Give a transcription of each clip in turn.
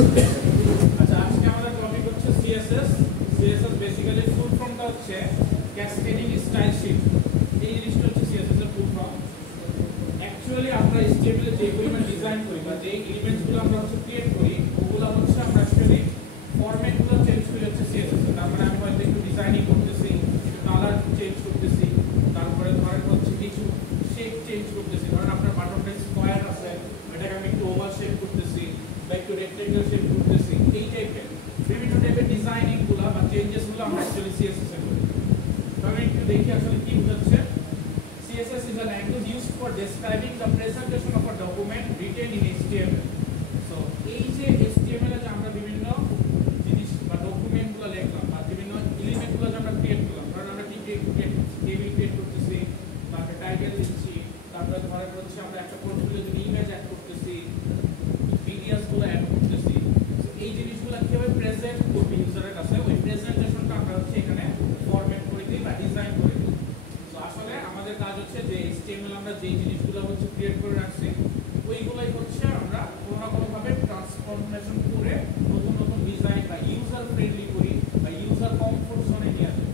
আচ্ছা, আজকে আমাদের টপিক হচ্ছে সিএসএস। সিএসএস বেসিক্যালি ফুল ফর্মটা হচ্ছে ক্যাসকেডিং স্টাইল শিট। এই জিনিসটা হচ্ছে সিএসএস এর ফুল ফর্ম। অ্যাকচুয়ালি আমরা HTML এ যে পরিমাণ ডিজাইন করি বা যে এলিমেন্টসগুলো আমরা হচ্ছে ক্রিয়েট করি, ওগুলো হচ্ছে আমরা অ্যাকচুয়ালি ফরম্যাটগুলো চেঞ্জ করে হচ্ছে সিএসএস। তার মানে আমি হয়তো একটু ডিজাইনিং করতেছি, একটু কালার চেঞ্জ করতেছি, তারপরে ধরেন হচ্ছে কিছু শেপ চেঞ্জ করতেছি। ধরেন আপনার বাটনটা স্কয়ার আছে, এটাকে আমি একটু ওভাল শেপ করতেছি বা একটু রেক্টেঙ্গেল শেপ করতেছি। এই টাইপের বিভিন্ন টাইপের ডিজাইনিংগুলো বা চেঞ্জেসগুলো আমরা অ্যাকচুয়ালি সিএসএস এ করি। তো আমি একটু দেখি আসলে কি বোঝাচ্ছে। CSS is a language used for describing the presentation of a document written in HTML. So, এই যে HTML এ আমরা বিভিন্ন জিনিস বা ডকুমেন্টগুলো লিখলাম বা বিভিন্ন এলিমেন্টগুলো আমরা ক্রিয়েট করলাম, ধরেন আমরা টেবিল ক্রিয়েট করতেছি, তারপরে টাইটেল দিচ্ছি, তারপরে ধরেন হচ্ছে আমরা একটা পোর্টফোলিও যদি ইমেজ অ্যাড করতেছি, ভিডিওসগুলো অ্যাড করতেছি। তো এই জিনিসগুলো কিভাবে প্রেজেন্ট করবে ইউজারের কাছে, ওই প্রেজেন্টেশনটা আমরা হচ্ছে এখানে ফরম্যাট করে দিই বা ডিজাইন করে দিই। তো আসলে আমাদের কাজ হচ্ছে যে HTML আমরা যে জিনিসগুলো হচ্ছে ক্রিয়েট করে রাখছি, ওইগুলাই হচ্ছে আমরা কোনো না কোনোভাবে ট্রান্সফরমেশন করে নতুন নতুন ডিজাইন বা ইউজার ফ্রেন্ডলি করি বা ইউজার কমফোর্ট জোনে নিয়ে আসি।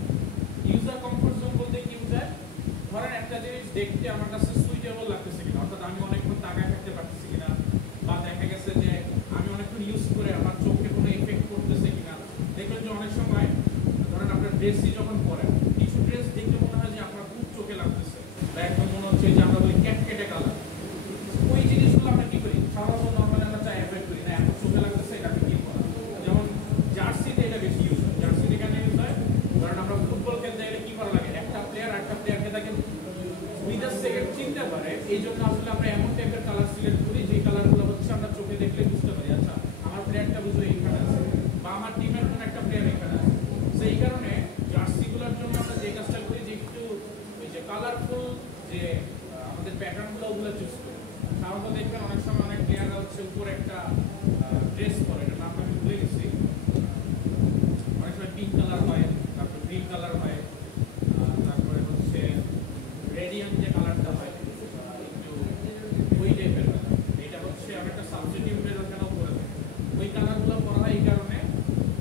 ইউজার কমফোর্ট জোন বলতে কি বোঝায়? ধরেন একটা জিনিস দেখতে আমার কাছে সুইটেবল লাগতেছে কিনা, অর্থাৎ আমি অনেকক্ষণ তাকায় থাকতে পারতেছি কিনা, বা দেখা গেছে যে আমি অনেকক্ষণ ইউজ করে আমার চোখে কোনো এফেক্ট করতেছে কিনা। দেখবেন যে অনেক সময় ধরেন আপনার ড্রেসই যখন পরেন, কিছু ড্রেস দেখলে মনে হয় যে আপনার খুব চোখে লাগতেছে বা একদম মনে হচ্ছে যে আমরা বলি ক্যাটকেটে কালার। ওই জিনিসগুলো আমরা কি করি? সাধারণত নর্মালি আমরা চাই অ্যাভয়েড করি না, এখন চোখে লাগতেছে এটা আমি কি করা। যেমন জার্সিতে এটা বেশি ইউজ হয়। জার্সিতে কেন ইউজ হয়? ধরেন আমরা ফুটবল খেলতে গেলে কি করা লাগে, একটা প্লেয়ার আরেকটা প্লেয়ারকে তাকে উইথ আ সেকেন্ড চিনতে পারে। এই জন্য আসলে আমরা এমন টাইপের কালার সিলেক্ট করি যে কালারগুলো হচ্ছে আমরা চোখে দেখলে বুঝতে পারি, আচ্ছা আমার প্লেয়ারটা বুঝো এইখানে আছে বা আমার টিমের কোন একটা প্লেয়ার এখানে আছে। সেই কারণে জার্সিগুলোর জন্য আমরা যে কাজটা করি যে একটু ওই যে কালারফুল যে আমাদের প্যাটার্নগুলো ওগুলো চুজ করি। সাধারণত দেখবেন অনেক সময় অনেক প্লেয়াররা হচ্ছে উপরে একটা ড্রেস পরে, এটা নাম আমি ভুলে গেছি, অনেক সময় পিঙ্ক কালার হয়, তারপর গ্রিন কালার হয়, তারপরে হচ্ছে রেডিয়াম যে কালারটা হয় একটু ওই টাইপের কালার। এটা হচ্ছে আমি একটা সাবস্টিটিউটের ওখানেও করে দেয়। ওই কালারগুলো করা হয় এই কারণে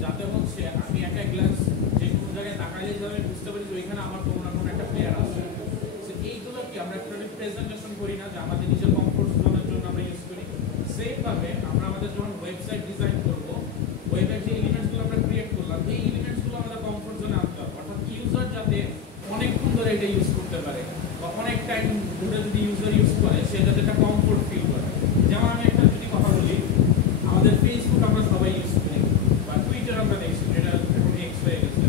যাতে হচ্ছে আমি একটা গ্লাস যে কোনো জায়গায় তাকাইলে যাবে বুঝতে পারি যে ওইখানে আমার কোনো না কোনো একটা প্লেয়ার আছে। তো এইগুলো কি আমরা একটা প্রেজেন্টেশন করি না, যে আমাদের নিজের কমফোর্ট জোনের জন্য আমরা ইউজ করি। সেমভাবে আমরা আমাদের যখন ওয়েবসাইট ডিজাইন করবো, ওয়েবের যে এলিমেন্টসগুলো আমরা ক্রিয়েট করলাম, এই এলিমেন্টসগুলো আমাদের কমফোর্ট জোনে আনতে হবে। অর্থাৎ ইউজার যাতে অনেকক্ষণ ধরে এটা ইউজ করতে পারে বা অনেক টাইম ধরে যদি ইউজার ইউজ করে সে যাতে একটা কমফোর্ট ফিল করে। যেমন আমি একটা যদি কথা বলি, আমাদের ফেসবুক আমরা সবাই ইউজ করি বা টুইটার আমরা দেখছি, যেটা এখন এক্স হয়ে গেছে।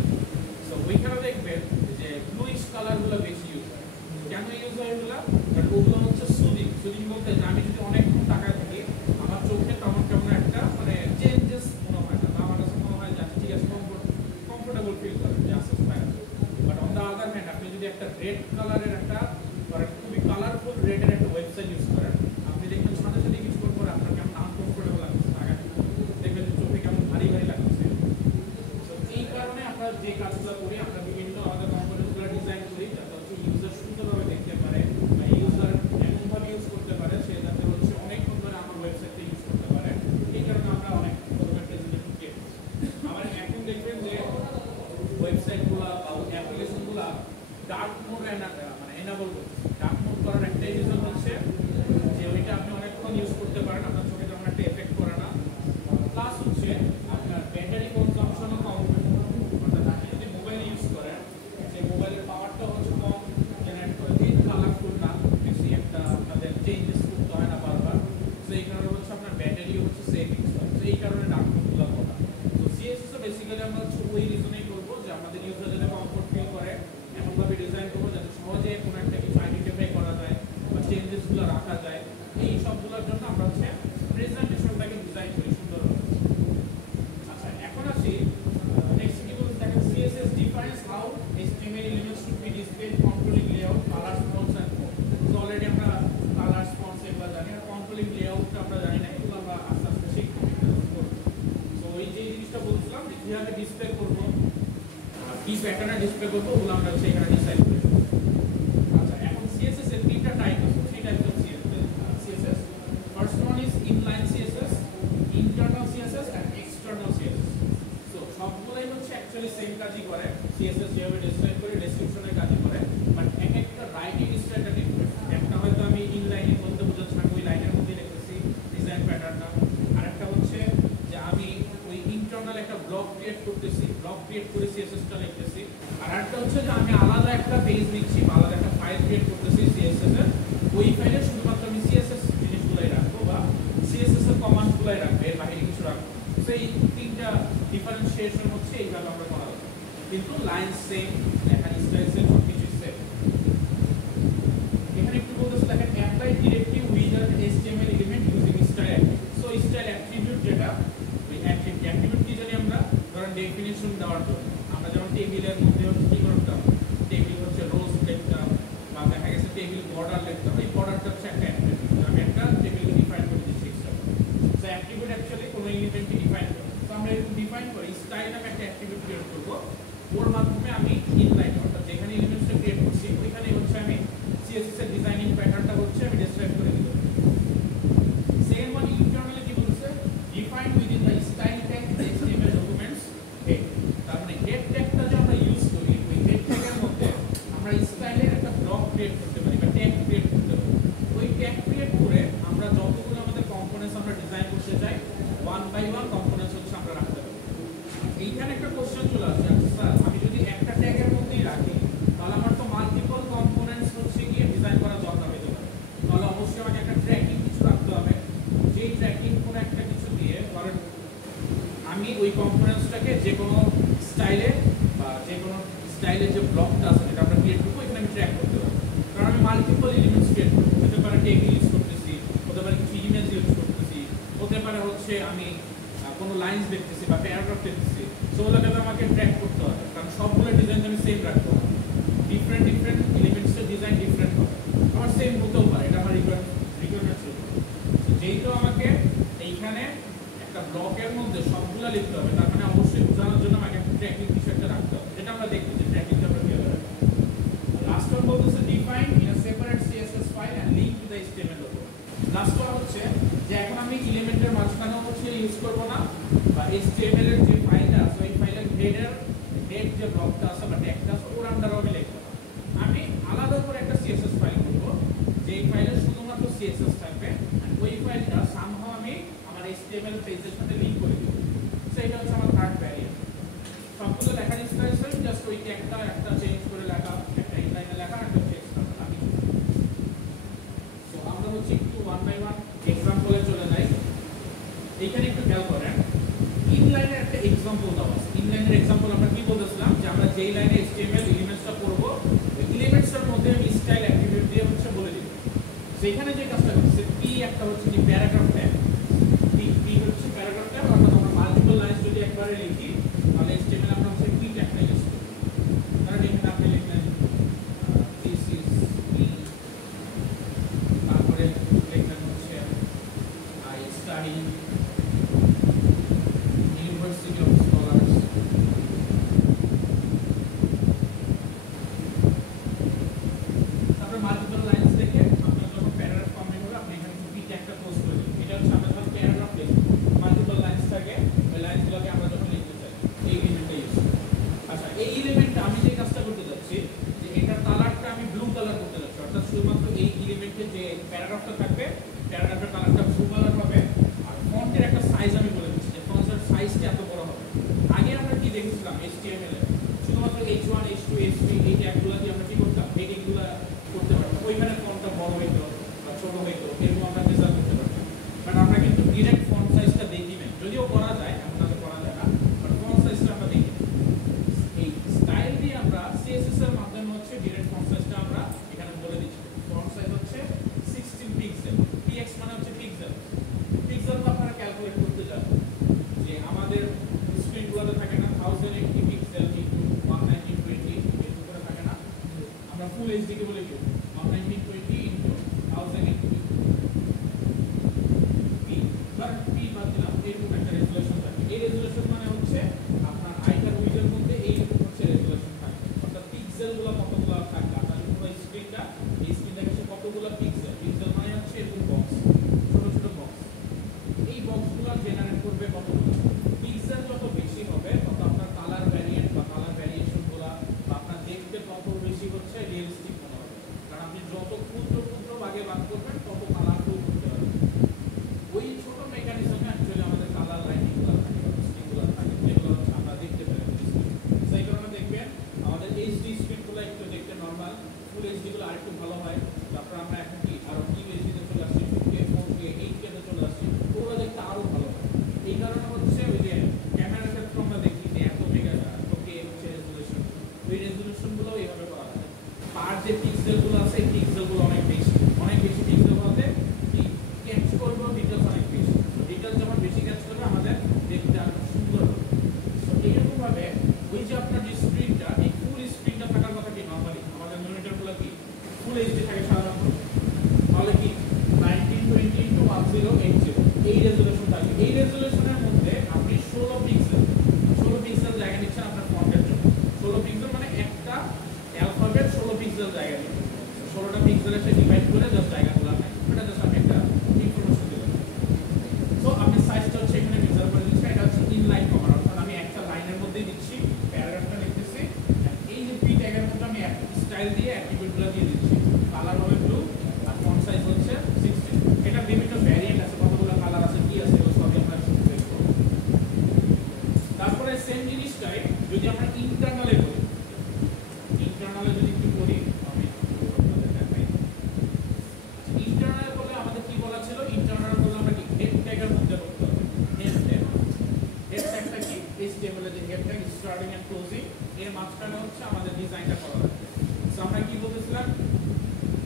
তো ওইখানে দেখবেন যে ব্লুইশ কালারগুলো বেশি ইউজ হয়। কেন ইউজ হয় এগুলো? কারণ ওগুলো হচ্ছে সুদিং। সুদিং বলতে যে আমি যদি অনেকক্ষণ তাকায় থাকি, আমার চোখে তেমন কেমন একটা মানে চেঞ্জেস মনে হয় না, বা আমার কাছে মনে হয় যে ঠিক আছে কমফোর্টেবল ফিল করেন যে আসতে পারে। But on the other hand আপনি যদি একটা রেড কালারের একটা খুবই কালারফুল রেডের একটা ওয়েবসাইট ইউজ করেন, আপনি দেখবেন সাথে সাথে কিছুক্ষণ পরে আপনার কেমন আনকমফোর্টেবল লাগছে, দেখবেন যে চোখে কেমন ভারী ভারী লাগছে। তো এই কারণে আমরা যে কাজগুলো করি, আমরা বিভিন্ন আমাদের কম্পোনেন্টগুলো ডিজাইন করি যাতে হচ্ছে ইউজার সুন্দরভাবে দেখতে পারে বা ইউজার এমনভাবে ইউজ করতে পারে সে যাতে হচ্ছে অনেকক্ষণ ধরে আমার ওয়েবসাইটটা ইউজ করতে পারে। এই কারণে আমরা অনেক ধরনের প্রেজেন্টেশন ক্রিয়েট করি। আবার এখন দেখবেন যে ওয়েবসাইটগুলো বা অ্যাপ্লিকেশনগুলো ডার্ক মোড মানে এনাবল করছে। ডার্ক মোড করার একটা রিজন হচ্ছে যে ওইটা আপনি অনেকক্ষণ ইউজ করতে পারেন, আপনার চোখে তেমন একটা এফেক্ট করে না। প্লাস হচ্ছে আপনার ব্যাটারি কনজাম্পশনও কম হয়। অর্থাৎ আপনি যদি মোবাইল ইউজ করেন, সেই মোবাইলের পাওয়ারটা হচ্ছে কম জেনারেট করে দিন, কালারফুল না, বেশি একটা আপনাদের চেঞ্জেস করতে হয় না বারবার। তো এই কারণে হচ্ছে আপনার ব্যাটারিও হচ্ছে সেভিংস হয়। তো এই কারণে ডার্ক মোডগুলো করা। তো সিএসএসও বেসিক্যালি আমরা হচ্ছে ওই রিজনেই করবো যে আমাদের ইউজার যাতে কমফোর্ট ফিল করে এমনভাবে ডিজাইন করবো যাতে সহজে কোনো একটা কিছু আইডেন্টিফাই করা যায় বা চেঞ্জেসগুলো রাখা যায়। এই সবগুলোর জন্য আমরা হচ্ছে প্রেজেন্টেশনটাকে ডিজাইন করি সুন্দরভাবে। আচ্ছা, এখন আসি নেক্সট কি বলতে দেখেন, CSS defines how HTML elements should be displayed, controlling layout, colour fonts and code. তো অলরেডি আমরা কালার ফন্টস এগুলো জানি, আর কন্ট্রোলিং লেআউটটা আমরা জানি না, এগুলো আমরা আস্তে আস্তে শিখবো। তো এই যে জিনিসটা বলছিলাম যে কিভাবে ডিসপ্লে করবো, কি প্যাটার্নে ডিসপ্লে করবো, ওগুলো আমরা হচ্ছে এখানে ডিসাইড করি। আচ্ছা, এখন সিএসএস এর তিনটা টাইপ আছে, three types of CSS. First one is inline CSS, internal CSS CSS যেভাবে ডেসক্রাইব করে ডেসক্রিপশনের কাজে করে, বাট এক একটা রাইটিং স্টাইলটা ডিফারেন্ট। একটা হয়তো আমি ইনলাইনের মধ্যে বোঝাচ্ছি, আমি ওই লাইনের মধ্যে লিখতেছি ডিজাইন প্যাটার্নটা। আরেকটা হচ্ছে যে আমি ওই ইন্টারনাল একটা ব্লক ক্রিয়েট করতেছি, ব্লক ক্রিয়েট করে সিএসএসটা লিখতেছি। আর একটা হচ্ছে যে আমি আলাদা একটা পেজ নিচ্ছি বা আলাদা একটা ফাইল ক্রিয়েট করতেছি সিএসএস এর, ওই ফাইলে শুধুমাত্র আমি সিএসএস জিনিসগুলাই রাখবো বা সিএসএস এর কমান্ডগুলাই রাখবো, এর বাইরে কিছু রাখবো। তো এই তিনটা ডিফারেন্সিয়েশন হচ্ছে এইভাবে আমরা করা যাবে, কিন্তু লাইন সেম, লেখার স্টাইল সেম, সবকিছু সেম। এখানে একটু বলতেছে দেখেন apply directly without HTML element using style attribute. So style attribute যেটা ওই অ্যাট্রিবিউট কি জানি আমরা, ধরেন ডেফিনিশন দেওয়ার জন্য আমরা যেমন টেবিলের মধ্যে হচ্ছে কি করতাম, টেবিল হচ্ছে রোজ লিখতাম বা দেখা গেছে টেবিল বর্ডার লিখতাম, এই বর্ডারটা হচ্ছে একটা অ্যাট্রিবিউট, আমি একটা টেবিল ডিফাইন করে দিচ্ছি এক্সট্রা। সো অ্যাট্রিবিউট অ্যাকচুয়ালি কোনো এলিমেন্টকে ডিফাইন করে। তো আমরা এরকম ডিফাইন করি, স্টাইল নামে একটা অ্যাট্রিবিউট ক্রিয়েট করব, ওর মাধ্যমে আমি ইনলাইন অর্থাৎ যেখানে এলিমেন্টসটা ক্রিয়েট করছি ওইখানে হচ্ছে আমি সিএসএস এর ডিজাইনিং প্যাটার্নটা হচ্ছে আমি ডেসক্রাইব করে দিব। সেকেন্ড ওয়ান ইন্টারনালি কি বলছে, define within the style tag HTML documents head. তার মানে হেড ট্যাগটা যে আমরা ইউজ করি, ওই হেড ট্যাগের মধ্যে আমরা স্টাইলের একটা ব্লক ক্রিয়েট করতে পারি বা ট্যাগ ক্রিয়েট করতে পারি। ওই ট্যাগ ক্রিয়েট করে আমরা যতগুলো আমাদের কম্পোনেন্টস আমরা ডিজাইন করতে চাই, ওয়ান বাই ওয়ান কম্পোনেন্টস হচ্ছে আমরা রাখতে পারি। এইখানে একটা কোশ্চেন চলে আসছে, আচ্ছা স্যার আমি যদি একটা ট্যাগের মধ্যেই রাখি তাহলে আমার তো মাল্টিপল কম্পোনেন্টস হচ্ছে গিয়ে ডিজাইন করার দরকার হতে পারে, তাহলে অবশ্যই আমাকে একটা ট্র্যাকিং কিছু রাখতে হবে। যেই ট্র্যাকিং কোনো একটা কিছু দিয়ে ধরেন আমি ওই কম্পোনেন্টসটাকে যে কোনো স্টাইলে বা যে কোনো স্টাইলের যে ব্লকটা আছে যেটা আমরা ক্রিয়েট করবো এখানে আমি ট্র্যাক করতে পারবো। কারণ আমি মাল্টিপল এলিমেন্টস ক্রিয়েট করবো, হতে পারে টেবিল ইউজ করতেছি, হতে পারে কিছু ইমেজ ইউজ করতেছি, হতে পারে হচ্ছে আমি কোনো লাইন্স দেখতেছি বা প্যারাগ্রাফ দেখতেছি। সো ওগুলোকে তো আমাকে ট্র্যাক করতে হবে, কারণ সবগুলো ডিজাইন আমি সেম রাখতে হবে, ডিফারেন্ট এলিমেন্টসের ডিজাইন ডিফারেন্ট হবে, আমার সেম হতেও পারে, এটা আমার রিকোয়ারমেন্টস হবে। যেহেতু আমাকে এইখানে একটা ব্লকের মধ্যে সবগুলো লিখতে হবে, তার মানে অবশ্যই বোঝানোর জন্য আমাকে একটা ট্র্যাকিং কিছু একটা রাখতে হবে, যেটা আমরা দেখবো যে ট্র্যাকিংটা আমরা কিভাবে রাখবো। লাস্ট ওয়ান বলতেছে define in a separate CSS file and link to the HTML document. Last one হচ্ছে যে এখন আমি এলিমেন্টের মাঝখানেও হচ্ছে ইউজ করব না, বা এইচটিএমএল এর যে ফাইলটা আছে ওই ফাইলের হেড যে ব্লকটা আছে বা ট্যাগটা আছে ওর আন্ডারও আমি লিখব না, আমি আলাদা করে একটা সিএসএস ফাইল করব যেই ফাইলে শুধুমাত্র সিএসএস থাকবে, আর ওই ফাইলটা সামহাও আমি আমার এইচটিএমএল পেজের সাথে লিংক করে দেব। সো এটা হচ্ছে আমার থার্ড ভ্যারিয়েন্ট। সবগুলো লেখার স্টাইল জাস্ট ওই ট্যাগটা একটা চেঞ্জ করে লেখা, একটা ইনলাইনে লেখা, একটা টেক্সট লেখা। সো আমরা হচ্ছে একটু ওয়ান বাই ওয়ান এক্সাম্পলে চলে যাই। এইখানে একটু খেয়াল করেন, ইনলাইনের একটা এক্সাম্পল দেওয়া আছে। ইনলাইনের এক্সাম্পল আমরা কি বলতেছিলাম যে আমরা যেই লাইনে এইচটিএমএল এলিমেন্টসটা করব ওই এলিমেন্টসের মধ্যে আমি স্টাইল অ্যাট্রিবিউট দিয়ে হচ্ছে বলে দিব। সেখানে যে কাজটা করছে পি একটা হচ্ছে কি প্যারাগ্রাফ ট্যাগ, পি হচ্ছে প্যারাগ্রাফ ট্যাগ, অর্থাৎ আমরা মাল্টিপল লাইনস যদি একবারে লিখি তাহলে এইচটিএমএল আমরা হচ্ছে পি ট্যাগটা ইউজ করি। কারণ এখানে আপনি লিখলেন দিস ইজ পি, তারপরে লিখলেন হচ্ছে I study University of Scholars, তারপরে মাল্টিপল লাইনস দেখে আপনার যখন প্যারাগ্রাফ কমপ্লিট হবে আপনি এখানে পি ট্যাগটা পোস্ট করে দিন। এটা হচ্ছে চাই যদি আমরা ইন্টারনালে করি, ইন্টারনালে যদি কি করি আমি আপনাদের দেখাই। ইন্টারনালে করলে আমাদের কি বলা ছিল, ইন্টারনাল করলে আমরা কি হেড ট্যাগের মধ্যে করতে হবে। হেড ট্যাগ, হেড ট্যাগটা কি HTML এর যে head tag starting and closing এর মাঝখানে হচ্ছে আমাদের ডিজাইনটা করা হবে। সো আমরা কি বলতেছিলাম,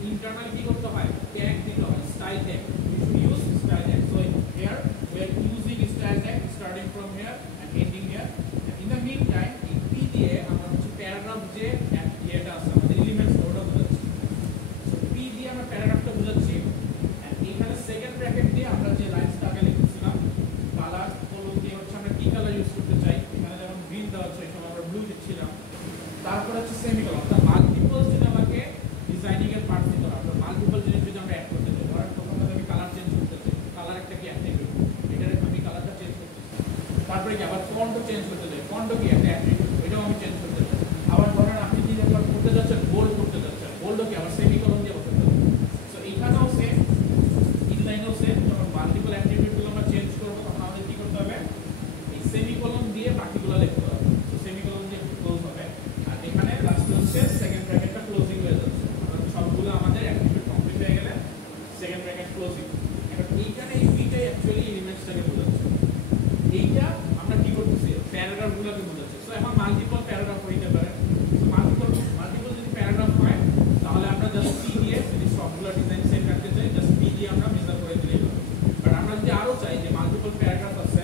ইন্টারনাল কি করতে হয়, ট্যাগ দিতে হয়, style tag, we should use style tag. So here we are using style tag starting from here and ending here, and in the meantime এই p দিয়ে আমরা হচ্ছে প্যারাগ্রাফ যে এটা আছে আমাদের এলিমেন্টস ওটা বোঝাচ্ছি। সো p দিয়ে আমরা প্যারাগ্রাফটা বোঝাচ্ছি, and এখানে সেকেন্ড ব্র্যাকেট দিয়ে আমরা যে লাইনসটা আগে লিখেছিলাম কালার কলম দিয়ে হচ্ছে আমরা কি কালার ইউজ করতে চাই, এখানে যেমন গ্রিন দেওয়া আছে এখানে আমরা ব্লু দিচ্ছিলাম। তারপর হচ্ছে সেমিকোলন, অর্থাৎ মাল্টিপল যদি আমাকে ডিজাইনিং এর পার্ট দিতে হয়, আমরা মাল্টিপল জিনিস যদি আমরা অ্যাড করতে চাই, ধরেন প্রথমে আমি কালার চেঞ্জ করতে চাই, কালার একটা কি অ্যাট্রিবিউট, এটার আমি কালারটা চেঞ্জ করতে চাই। তারপরে কি আবার ফন্টও চেঞ্জ করতে চাই, ফন্টও কি একটা অ্যাট্রিবিউট, এটাও আমি চেঞ্জ করতে চাই। আবার ধরেন আপনি যদি একবার করতে যাচ্ছেন বোল্ড করতে যাচ্ছেন, বোল্ডও কি আবার সেমিকোলন দিয়ে করতে হবে। সো এখানেও সেম, ইনলাইনেও সেম, যখন মাল্টিপল অ্যাট্রিবিউটগুলো আমরা চেঞ্জ করব তখন আমাদের কি করতে হবে, এই সেমিকোলন দিয়ে বাকিগুলো লিখতে হবে। সো সেমিকোলন দিয়ে ক্লোজ হবে, আর এখানে লাস্টে হচ্ছে সেকেন্ড ব্র্যাকেটটা ক্লোজিং হয়ে যাচ্ছে। সবগুলো আমাদের অ্যাক্টিভিটি কমপ্লিট হয়ে গেলে সেকেন্ড ব্র্যাকেট ক্লোজিং। এখন এইখানে এই পিটাই অ্যাকচুয়ালি এলিমেন্টসটাকে বোঝাচ্ছে, এইটা আমরা কি করতেছি প্যারাগ্রাফগুলোকে বোঝাচ্ছে। সো এখন মাল্টিপল প্যারাগ্রাফ হইতে পারে। সো মাল্টিপল যদি প্যারাগ্রাফ হয় তাহলে আমরা জাস্ট পি দিয়ে যদি সবগুলো ডিজাইন সেম রাখতে চাই জাস্ট পি দিয়ে আমরা মেজার করে দিলেই হবে। বাট আমরা যদি আরো চাই যে মাল্টিপল প্যারাগ্রাফ আছে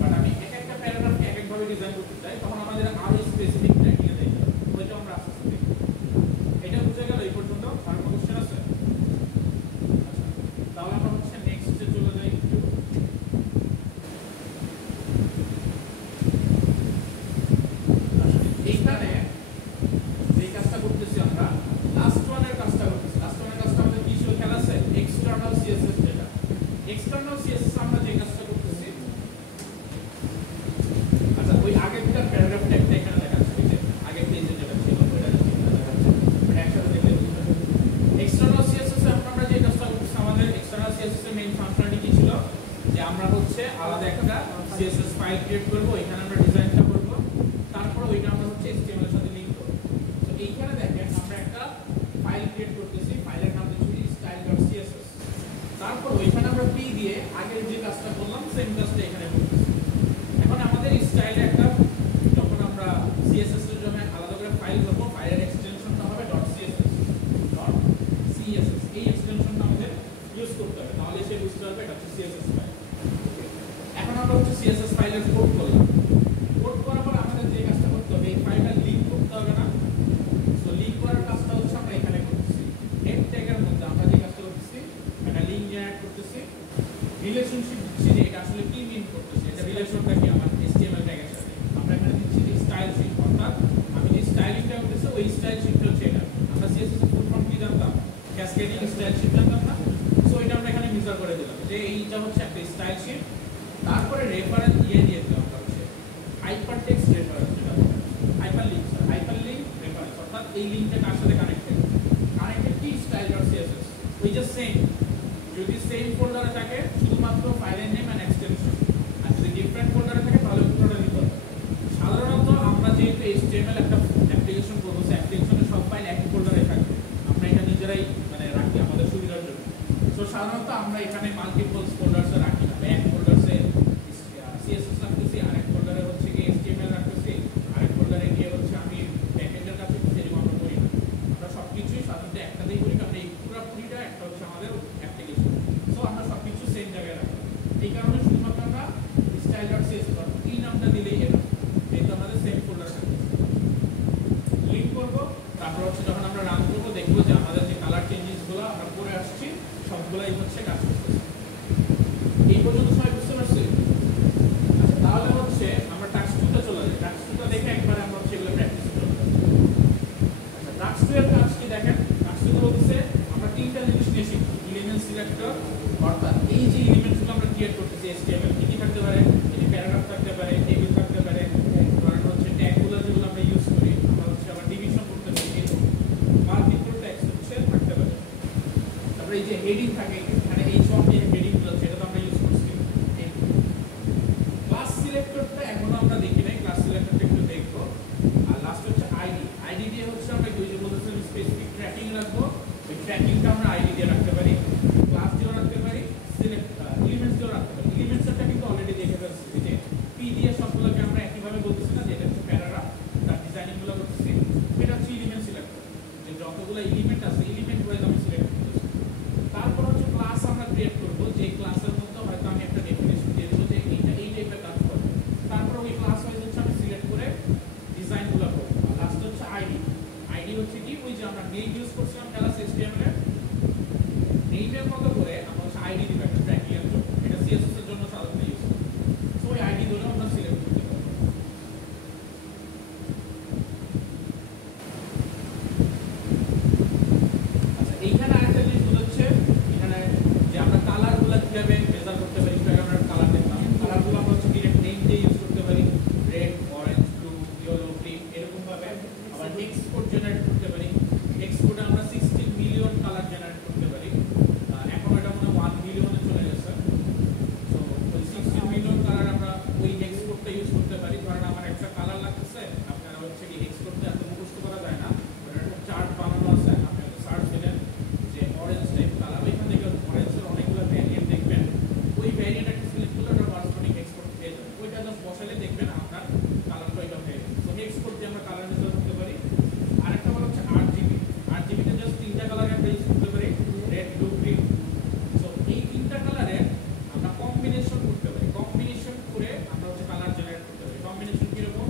বাট আমি এক একটা প্যারাগ্রাফকে এক একভাবে ডিজাইন করতে চাই, তখন আমাদের আরো স্পেসিফিক ট্যাগিং এ দিতে হবে। ওইটা আমরা আস্তে আস্তে দেখব। এটা বুঝে গেল এই পর্যন্ত? আর কোনো কোশ্চেন আছে? আচ্ছা, তাহলে আমরা হচ্ছে নেক্সটে চলে যাই একটু। এইখানে যে কাজটা করতেছি আমরা লাস্ট ওয়ানের কাজটা করতেছি। লাস্ট ওয়ানের কাজটা আমাদের কি ছিল খেলা আছে, এক্সটার্নাল সিএসএস। যেটা এক্সটার্নাল সিএসএস আমরা যে কাজটা করতেছি, আচ্ছা ওই আগেরটার প্যারাগ্রাফ ট্যাগটা এখানে দেখাচ্ছে, ঠিক আছে? আগের পেজে যেটা ছিল ওইটা দেখাচ্ছে, মানে একসাথে দেখলে বুঝতে পারবে। এক্সটার্নাল সিএসএস এ আমরা যে কাজটা করতেছি, আমাদের এক্সটার্নাল সিএসএস এর মেইন ফাংশনালিটি কি ছিল, যে আমরা হচ্ছে আলাদা একটা সিএসএস ফাইল ক্রিয়েট করব, এখানে আমরা ডিজাইনটা করব, তারপর ওইটা আমরা হচ্ছে HTML এর সাথে লিংক করব। তো এইখানে দেখেন আমরা একটা ফাইল ক্রিয়েট করতেছি, ফাইলের নাম দিচ্ছি style.css। তারপর ওইখানে আমরা p দিয়ে আগের যে কাজটা করলাম সেম কাজটা এখানে করতেছি। এখন আমাদের স্টাইলে একটা, যখন আমরা সিএসএস এর জন্য আলাদা করে ফাইল করব, ফাইলের এক্সটেনশনটা হবে .css। এই এক্সটেনশনটা আমাদের ইউজ করতে হবে, তাহলে সে বুঝতে পারবে এটা হচ্ছে সিএসএস ফাইল। এখন আমরা হচ্ছে সিএসএস ফাইলের কোড করলাম, কোড করার পর আমাদের যে কাজটা করতে হবে, এই ফাইলটা লিংক করতে হবে না? সো লিংক করার কাজটা হচ্ছে আমরা এখানে করতেছি। হেড ট্যাগের মধ্যে আমরা যে কাজটা করতেছি, একটা লিংক জেনারেট করতেছি, রিলেশনশিপ দিচ্ছি যে এটা আসলে কি মিন করতেছে, এটা রিলেশনটা কি আমার HTML ট্যাগের সাথে। আমরা এখানে দিচ্ছি যে স্টাইল শিট, অর্থাৎ আমি যে স্টাইলিংটা করতেছি ওই স্টাইল শিটটা হচ্ছে এটা। আমরা সিএসএস এর ফুল ফর্ম কি জানতাম, ক্যাসকেডিং স্টাইল শিট জানতাম না? সো এটা আমরা এখানে মেজার করে দিলাম যে এইটা হচ্ছে একটা স্টাইল শিট। তারপরে রেফারেন্স দিয়ে দিলাম হচ্ছে হাইপারটেক্সট রেফারেন্স, যেটা হাইপারলিংক রেফারেন্স, অর্থাৎ এই লিংকটা কার সাথে কানেক্টেড, কি style.css। ওই যে সেম, যদি সেম ফোল্ডারে থাকে শুধুমাত্র ফাইলের নেম এন্ড এক্সটেনশন, আর যদি ডিফারেন্ট ফোল্ডারে থাকে তাহলে পুরোটা দিতে হবে। সাধারণত আমরা যেহেতু HTML একটা অ্যাপ্লিকেশন করবো, সেই অ্যাপ্লিকেশনের সব ফাইল একই ফোল্ডারে থাকবে, আমরা এটা নিজেরাই মানে রাখি আমাদের সুবিধার জন্য। তো সাধারণত আমরা এখানে মাল্টিপল ফোল্ডারসে রাখি না, এক ফোল্ডারসে CSS রাখতেছি, আরেক ফোল্ডারে হচ্ছে কি HTML রাখতেছি, আরেক ফোল্ডারে গিয়ে হচ্ছে আমি ব্যাকএন্ডের কাছে সেরকম আমরা করি না। আমরা সবকিছুই সাধারণত একটাতেই করি, কারণ এই পুরোপুরিটা একটা হচ্ছে আমাদের অ্যাপ্লিকেশন। সো আমরা সবকিছু সেম জায়গায় রাখি, এই কারণে শুধুমাত্র আমরা style.css এই নামটা দিলেই এর যেহেতু আমাদের সেম ফোল্ডার থাকবে। লিংক করব, তারপর হচ্ছে যখন আমরা রান করব দেখবো যে আমাদের যে কালার চেঞ্জেসগুলো আমরা করে আসছি সবগুলাই হচ্ছে কাজ করতেছে। এই পর্যন্ত সবাই বুঝতে পারছি? আচ্ছা, তাহলে হচ্ছে আমরা টাস্ক 2 তে চলে যাই। টাস্ক 2 টা দেখে একবার আমরা হচ্ছে এগুলো প্র্যাকটিসে চলে যাই। আচ্ছা, টাস্ক 2 এর কাজ কি দেখেন, টাস্ক 2 হচ্ছে আমরা তিনটা জিনিস নিয়ে শিখব। এলিমেন্ট সিলেক্টর, অর্থাৎ এই যে এলিমেন্টসগুলো আমরা ক্রিয়েট করতেছি HTML, কি থাকতে পারে, এই প্যারাগ্রাফ থাকতে পারে, টেবিল থাকতে পারে, ধরেন হচ্ছে ট্যাগগুলো যেগুলো আমরা ইউজ করি, আমরা হচ্ছে আবার ডিভিশন করতে পারি, এরকম মাল্টিপল ট্যাগস হচ্ছে থাকতে পারে। তারপরে এই যে হেডিং থাকে, এখানে এই সব যে হেডিংগুলো সেটা তো আমরা ইউজ করছি। ক্লাস সিলেক্টরটা এখনো আমরা দেখি নাই, ক্লাস সিলেক্টরটা একটু দেখব। দিব। আর লাস্ট হচ্ছে আইডি। আইডি দিয়ে হচ্ছে আমরা ওই যে বলতেছিলাম স্পেসিফিক ট্র্যাকিং রাখবো, ওই ট্র্যাকিংটা আমরা আইডি দিয়ে রাখতে পারি, ক্লাস দিয়েও রাখতে পারি, সিলেক্ট এলিমেন্টস দিয়েও রাখতে পারি। এলিমেন্টসটা কিন্তু অলরেডি দেখে ফেলছি যে পি দিয়ে সবগুলোকে আমরা একইভাবে বলতেছি না যে এটা হচ্ছে প্যারাগ্রাফ, তার ডিজাইনিংগুলো করতেছি। এটা হচ্ছে এলিমেন্ট সিলেক্ট, যে যতগুলো এলিমেন্ট আছে এলিমেন্ট ওয়াইজ আমি সিলেক্ট করতেছি। তারপর হচ্ছে ক্লাস আমরা ক্রিয়েট করবো, যে ক্লাসের মধ্যে হয়তো আমি একটা ডেফিনেশন দিয়ে দেবো যে এইটা এই টাইপের কাজ করে। তারপর ওই ক্লাস ওয়াইজ হচ্ছে আমি সিলেক্ট করে ডিজাইনগুলো করবো। আর লাস্ট হচ্ছে আইডি। আইডি হচ্ছে কি ওই যে আমরা নেম ইউজ করছিলাম ক্লাস HTML এর নেমের মতো করে আমরা হচ্ছে আইডি দিব একটা ট্র্যাকিং এর জন্য। এটা CSS এর জন্য সাধারণত ইউজ করি। সো ওই আইডি ধরে আমরা সিলেক্ট করতে পারবো। আচ্ছা এইখানে আরেকটা জিনিস হচ্ছে এখানে যে আমরা কালারগুলো কিভাবে মেজার করতে পারি, কিভাবে আমরা কালার দেখলাম। কালারগুলো আমরা হচ্ছে ডিরেক্ট নেম দিয়ে ইউজ করতে পারি, red, orange, blue, yellow, green এরকম ভাবে। আবার টেক্সট কোড জেনারেট করতে পারি। টেক্সট কোডে আমরা 16 মিলিয়ন কালার জেনারেট করতে পারি। এখন এটা মনে হয় 1 মিলিয়নে চলে গেছে। সো ওই 16 মিলিয়ন কালার আমরা ওই টেক্সট কোডটা ইউজ করতে পারি। ধরেন আমার একটা কালার লাগতেছে, আপনারা হচ্ছে কি টেক্সট কোডটা এত মুখস্থ করা যায় না, ওটা একটা চার্ট বানানো আছে। আপনি একটা সার্চ দিলেন যে অরেঞ্জ টাইপ কালার, ওইখান থেকে অরেঞ্জের অনেকগুলো ভ্যারিয়েন্ট দেখবেন। ওই ভ্যারিয়েন্ট একটা সিলেক্ট করলে ওটা করেসপন্ডিং টেক্সট কোড পেয়ে যাবেন। ওইটা জাস্ট বসালে দেখবেন আপনার কালারটা ওইটা হয়ে গেছে। সো টেক্সট কোড দিয়ে আমরা কালার মেজার করতে পারি। আরেকটা হলো হচ্ছে RGB। RGB তে জাস্ট তিনটা কালার আমরা ইউজ করতে পারি, রেড, ব্লু, গ্রিন। সো এই তিনটা কালারের আমরা কম্বিনেশন করতে পারি। কম্বিনেশন করে আমরা হচ্ছে কালার জেনারেট করতে পারি। কম্বিনেশন কি রকম?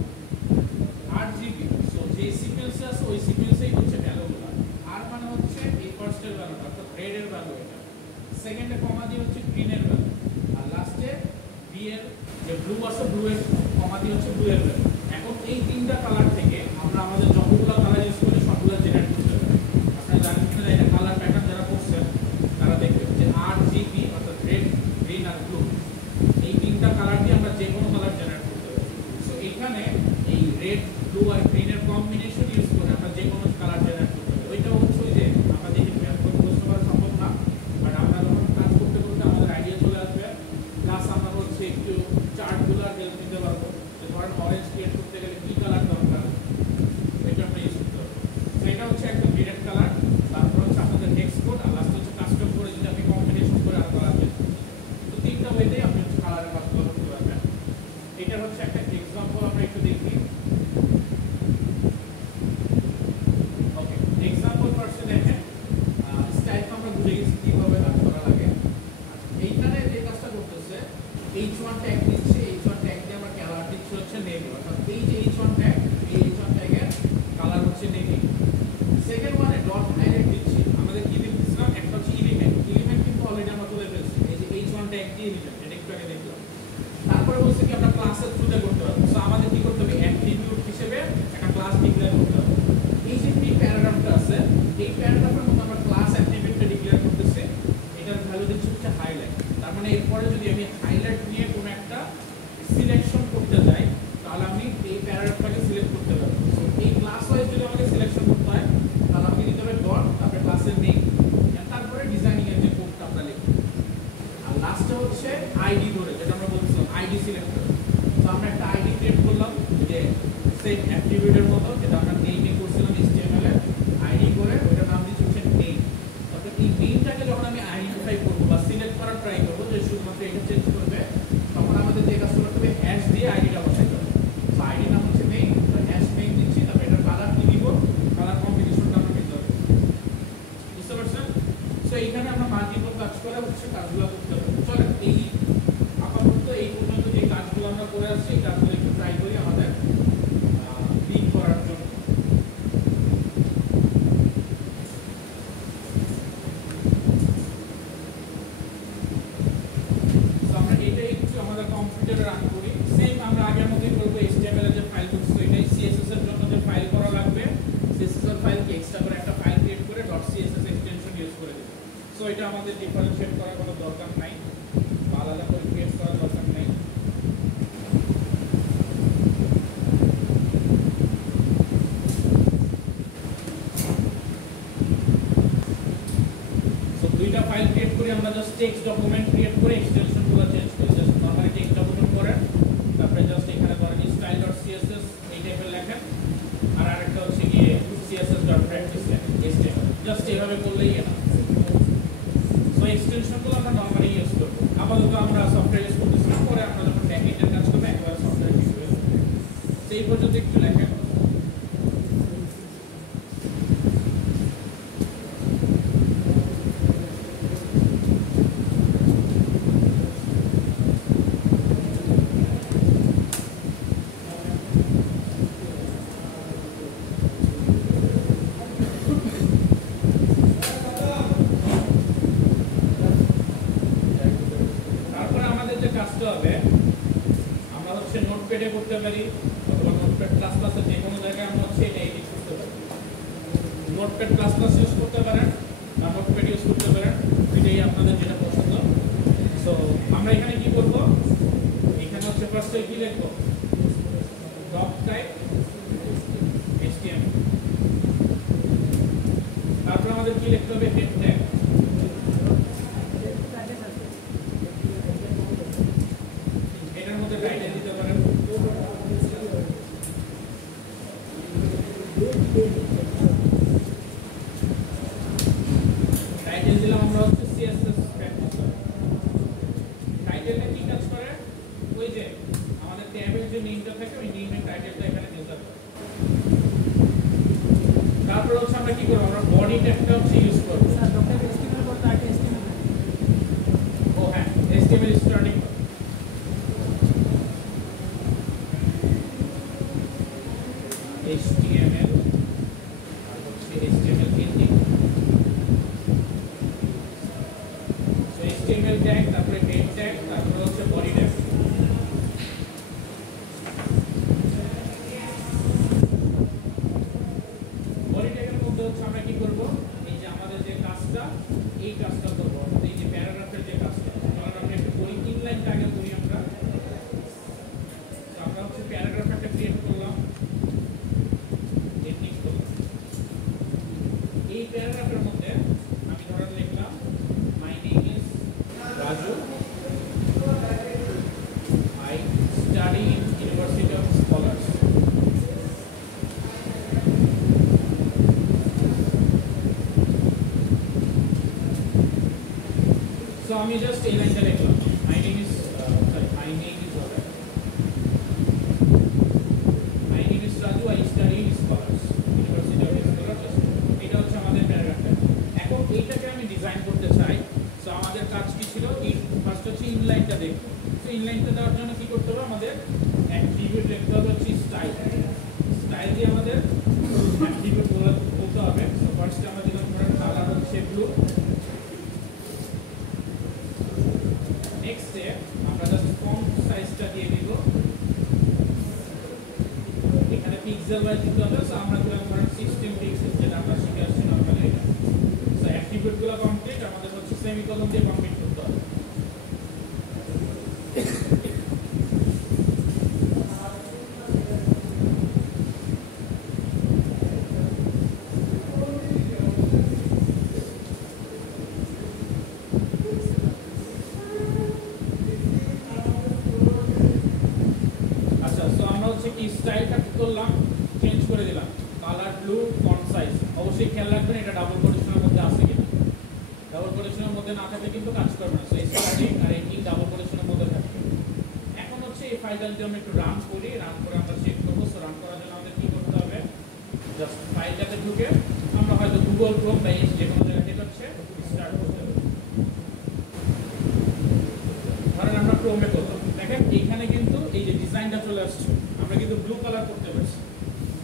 RGB। সো যে সিকোয়েন্সে আছে ওই সিকোয়েন্সেই হচ্ছে ভ্যালুগুলো। আর মানে হচ্ছে এই ফার্স্টের ভ্যালুটা অর্থাৎ রেড এর ভ্যালু এটা, সেকেন্ডে কমা দিয়ে হচ্ছে গ্রিন এর ভ্যালু, আর লাস্টে বি এর যে ব্লু আছে ব্লু এর কমা দিয়ে হচ্ছে ব্লু এর ভ্যালু। এখন এই তিনটা কালার থেকে আমরা আমাদের যতগুলো কালার ইউজ করি সবগুলো জেনারেট করতে পারি। আপনারা জানেন কিনা এটা কালার প্যাটার্ন যারা করছেন তারা দেখবেন যে RGB অর্থাৎ রেড, গ্রিন আর ব্লু, এই তিনটা কালার দিয়ে আমরা যে কোনো কালার জেনারেট করতে পারি। সো এখানে এই রেড, ব্লু আর গ্রিন এর কম্বিনেশন ইউজ করে আমরা যে কোনো কালার জেনারেট করতে পারি। ওইটা হচ্ছে ওই যে আমরা দেখি বুঝতে পারা সম্ভব না, বাট আমরা যখন কাজ করতে করতে আমাদের আইডিয়া চলে আসবে। প্লাস আমরা হচ্ছে একটু চার্টগুলো হেল্প নিতে পারবো, যে ধরেন অরেঞ্জ ক্রিয়েট করতে গেলে কি কালার দরকার এটা আমরা ইউজ করতে পারবো। তো এটা হচ্ছে একদম ডিরেক্ট কালার। তারপর হচ্ছে আপনাদের টেক্সট কোড, আর লাস্ট হচ্ছে কাস্টম করে যদি আপনি কম্বিনেশন করে আরো কালার পেয়ে। তো তিনটা ওয়েতেই আপনি হচ্ছে কালারের কাজগুলো করতে পারবেন। এটা হচ্ছে একটা এক্সাম্পল আমরা একটু দেখি। ওকে, এক্সাম্পল ফার্স্টে দেখেন স্টাইল আমরা বুঝে গেছি কিভাবে কাজ করা লাগে। এইখানে যে কাজটা করতেছে H1 ট্যাগ দিচ্ছে, H1 ট্যাগ দিয়ে আমরা কালার দিচ্ছে হচ্ছে নেভি, অর্থাৎ এই যে H1 ট্যাগ, এই H1 ট্যাগের কালার হচ্ছে নেভি। সেকেন্ড ওয়ানে ডট হাইলাইট দিচ্ছি, আমাদের কি দিচ্ছিলাম একটা হচ্ছে এলিমেন্ট। এলিমেন্ট কিন্তু অলরেডি আমরা তুলে ফেলছি, এই যে H1 ট্যাগ দিয়ে এলিমেন্ট, এটা একটু আগে দেখলাম। তারপরে বলছে কি আমরা ক্লাসের থ্রুতে করতে পারবো। সো আমাদের কি করতে হবে, অ্যাট্রিবিউট হিসেবে একটা ক্লাস ডিক্লেয়ার করতে হবে। এই যে পি প্যারাগ্রাফটা আছে, এই প্যারাগ্রাফের মধ্যে আমরা ক্লাস অ্যাট্রিবিউটটা ডিক্লেয়ার করতেছি, এটার ভ্যালু দিচ্ছি হচ্ছে হাইলাইট। তার মানে এরপরে যদি আমি হাইলাইট নিয়ে কোনো একটা সিলেকশন করতে যাই তাহলে আমি এই প্যারাগ্রাফটাকে সিলেক্ট করতে পারবো। সো এই ক্লাস ওয়াইজ যদি আমাকে সিলেকশন করতে হয় তাহলে আপনি দিতে হবে ডট, তারপরে ক্লাসের নেম, তারপরে ডিজাইনিং এর যে কোডটা আমরা লিখব। আর লাস্টে হচ্ছে আইডি ধরে, যেটা আমরা বলছিলাম আইডি সিলেক্ট করব। তো আমরা একটা আইডি ক্রিয়েট করলাম যে সেম অ্যাট্রিবিউটের মতো, যেটা আমরা নেমে করছিলাম HTML এর। আইডি করে ওটার নাম দিচ্ছি হচ্ছে নেম। অর্থাৎ এই নেমটাকে যখন আমি আইডেন্টিফাই করব বা সিলেক্ট করার ট্রাই করব যে শুধুমাত্র এটা চেঞ্জ করবে, তখন আমাদের যে কাজ করতে হবে হ্যাশ দিয়ে আইডিটা বসাইতে হবে। তো আইডি নাম হচ্ছে নেম, তো হ্যাশ নেম দিচ্ছি, তারপর এটা কালার কি দিব, কালার কম্বিনেশনটা আমরা নিতে হবে। বুঝতে পারছেন? সো এইখানে আমরা মাল্টিপল কাজ করে হচ্ছে কাজগুলো করতে হবে। চলেন এই আপাতত এই পর্যন্ত যে কাজগুলো আমরা করে আসছি এই কাজগুলো একটু ট্রাই করি আমাদের লিড করার জন্য। আমরা এটা একটু আমাদের কম্পিউটারে রান করি। সেম আমরা আগের মতোই করব। HTML এর যে ফাইল করছি এটাই, CSS এর জন্য যে ফাইল করা লাগবে CSS এর ফাইলকে এক্সট্রা করে একটা ফাইল ক্রিয়েট করে .css এক্সটেনশন ইউজ করে দেব। সো এটা আমাদের ডিফারেনশিয়েট করার কোনো দরকার নাই, আলাদা করে ক্রিয়েট করার দরকার নাই। সো দুইটা ফাইল ক্রিয়েট করে আমরা জাস্ট টেক্সট ডকুমেন্ট ক্রিয়েট করে এক্সটেনশনগুলো চেঞ্জ করি। জাস্ট নরমালি টেক্সট ডকুমেন্ট করে তারপরে জাস্ট এখানে ধরেন style.css এই টাইপের নোটপ্যাডে করতে পারি অথবা নোটপ্যাড প্লাস প্লাসের যে কোনো জায়গায় আমরা হচ্ছে এটা এডিট করতে পারি। নোটপ্যাড প্লাস প্লাস ইউজ করতে পারেন বা নোটপ্যাড ইউজ করতে পারেন, এটাই আপনাদের যেটা পছন্দ। সো আমরা এখানে কি করব, এখানে হচ্ছে ফার্স্টে কি লিখব, ডক টাইপ HTML, তারপর আমাদের কি লিখতে হবে, হেড ট্যাগ। এটার মধ্যে টাইটেল দিতে পারেন, টাইটেল দিলাম আমরা হচ্ছে CSS প্র্যাকটিস। টাইটেলটা কি কাজ করে, ওই যে আমাদের ট্যাবের যে নেমটা থাকে ওই নেমের টাইটেলটা এখানে দিতে হবে। তারপর হচ্ছে আমরা কি করব, আমরা বডি ট্যাগটা হচ্ছে ইউজ করব। স্যার ডক্টর HTML করতে আগে HTML, ও হ্যাঁ, HTML স্টার্টিং HTML আর হচ্ছে HTML ending. So HTML tag, তারপরে হেড ট্যাগ, তারপরে হচ্ছে বডি ট্যাগ। বডি ট্যাগের মধ্যে হচ্ছে আমরা কি করব, এই যে আমাদের যে কাজটা, এই কাজটা করব, এই যে প্যারাগ্রাফের যে কাজটা। ধরুন আমরা একটু করি, ইনলাইন ট্যাগে করি আমরা। তো আমরা হচ্ছে প্যারাগ্রাফ একটা ক্রিয়েট করলাম, এডিট করলাম। এই প্যারাগ্রাফের মধ্যে আমি ধরেন লিখলাম my name is Raju, I study in university of scholars. So আমি জাস্ট এই লাইনটা লিখলাম, my name is my name is my name is Raju, I study in scholars, university of scholars. এটা হচ্ছে আমাদের প্যারাগ্রাফটা। এখন এইটাকে আমি ডিজাইন করতে চাই। সো আমাদের কাজ কি ছিল, ফার্স্ট হচ্ছে ইনলাইনটা দেখব। সো ইনলাইনটা দেওয়ার জন্য কি করতে হবে, আমাদের অ্যাট্রিবিউট লিখতে হবে হচ্ছে স্টাইল। স্টাইল দিয়ে আমাদের অ্যাট্রিবিউট বলতে হবে। সো ফার্স্টে আমরা দিলাম ধরেন কালার হচ্ছে ব্লু। নেক্সটে আমরা জাস্ট ফন্ট সাইজটা দিয়ে দিব, এখানে পিক্সেল ওয়াইজ দিতে হবে। সো আমরা দিলাম ধরেন 16 পিক্সেল, যেটা আমরা শিখে আসছি নরমালি এটা। সো অ্যাট্রিবিউটগুলো কমপ্লিট, আমাদের হচ্ছে সেমিকোলন দিয়ে কমপ্লিট করতে হবে। আচ্ছা, সো আমরা হচ্ছে কি স্টাইলটা কি করলাম, চেঞ্জ করে দিলাম, কালার ব্লু, ফন্ট সাইজ। অবশ্যই খেয়াল রাখবেন এটা ডাবল কোটেশনের মধ্যে আছে কিনা। ডাবল কোটেশনের মধ্যে না থাকলে কিন্তু কাজ করবে না। সো স্টার্টিং আর এন্ডিং ডাবল কোটেশনের মধ্যে থাকবে। এখন হচ্ছে এই ফাইলটা যদি আমরা একটু রান করি, রান করে আমরা চেক করবো। সো রান করার জন্য আমাদের কি করতে হবে, জাস্ট ফাইলটাতে ঢুকে আমরা হয়তো গুগল ক্রোম বা যে কোনো জায়গা থেকে হচ্ছে স্টার্ট করতে হবে। ধরেন আমরা ক্রোমে করলাম, দেখেন এইখানে কিন্তু এই যে ডিজাইনটা চলে আসছে, আমরা কিন্তু ব্লু কালার করতে পারছি।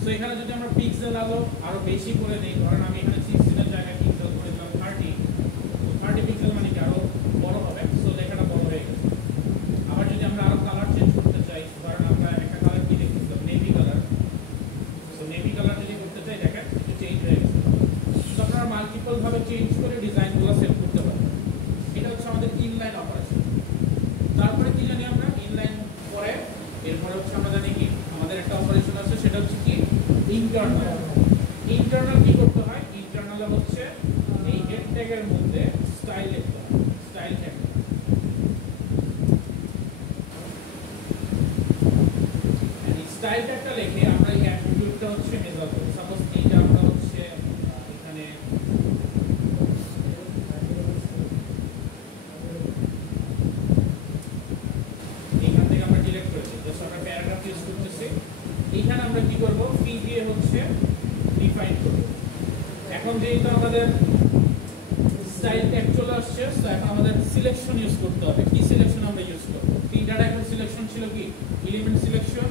সো এখানে যদি আমরা পিক্সেল আরো বেশি করে দিই, ধরেন আমি এখানে 16 এর জায়গায় পিক্সেল করে দিলাম 30, 30 পিক্সেল মানে কি আরো বড় হবে। সো লেখাটা বড় হয়ে গেছে। আবার যদি আমরা আরো কালার চেঞ্জ করতে চাই, ধরেন আমরা একটা কালার কি দেখতেছিলাম, navy colour. So navy colour যদি করতে চাই, দেখেন একটু চেঞ্জ হয়ে গেছে। সো আপনারা মাল্টিপল ভাবে চেঞ্জ করে ডিজাইনগুলো সেট করতে পারেন। এটা হচ্ছে আমাদের ইনলাইন অপারেশন। তারপরে কি জানি আমরা, ইনলাইন পরে এরপরে হচ্ছে আমরা জানি কি আমাদের একটা অপারেশন আছে, সেটা হচ্ছে কি ইন্টারনাল। ইন্টারনাল কি করতে হয়, ইন্টারনালে হচ্ছে এই হেড ট্যাগের মধ্যে স্টাইল লিখতে হয়, স্টাইল ট্যাগ। স্টাইল ট্যাগটা লিখে আমরা এই অ্যাট্রিবিউটটা হচ্ছে মেজার করি। সাপোজ এইটা আমরা হচ্ছে এখানে এইখান থেকে আমরা ডিলিট করেছি, জাস্ট আমরা প্যারাগ্রাফ ইউজ করতেছি। এইখানে আমরা কি করব, পি দিয়ে হচ্ছে ডিফাইন করব। এখন যেহেতু আমাদের স্টাইল ট্যাগ চলে আসছে, তো এখন আমাদের সিলেকশন ইউজ করতে হবে। কি সিলেকশন আমরা ইউজ করব, তিনটা এখন সিলেকশন ছিল কি, এলিমেন্ট সিলেকশন,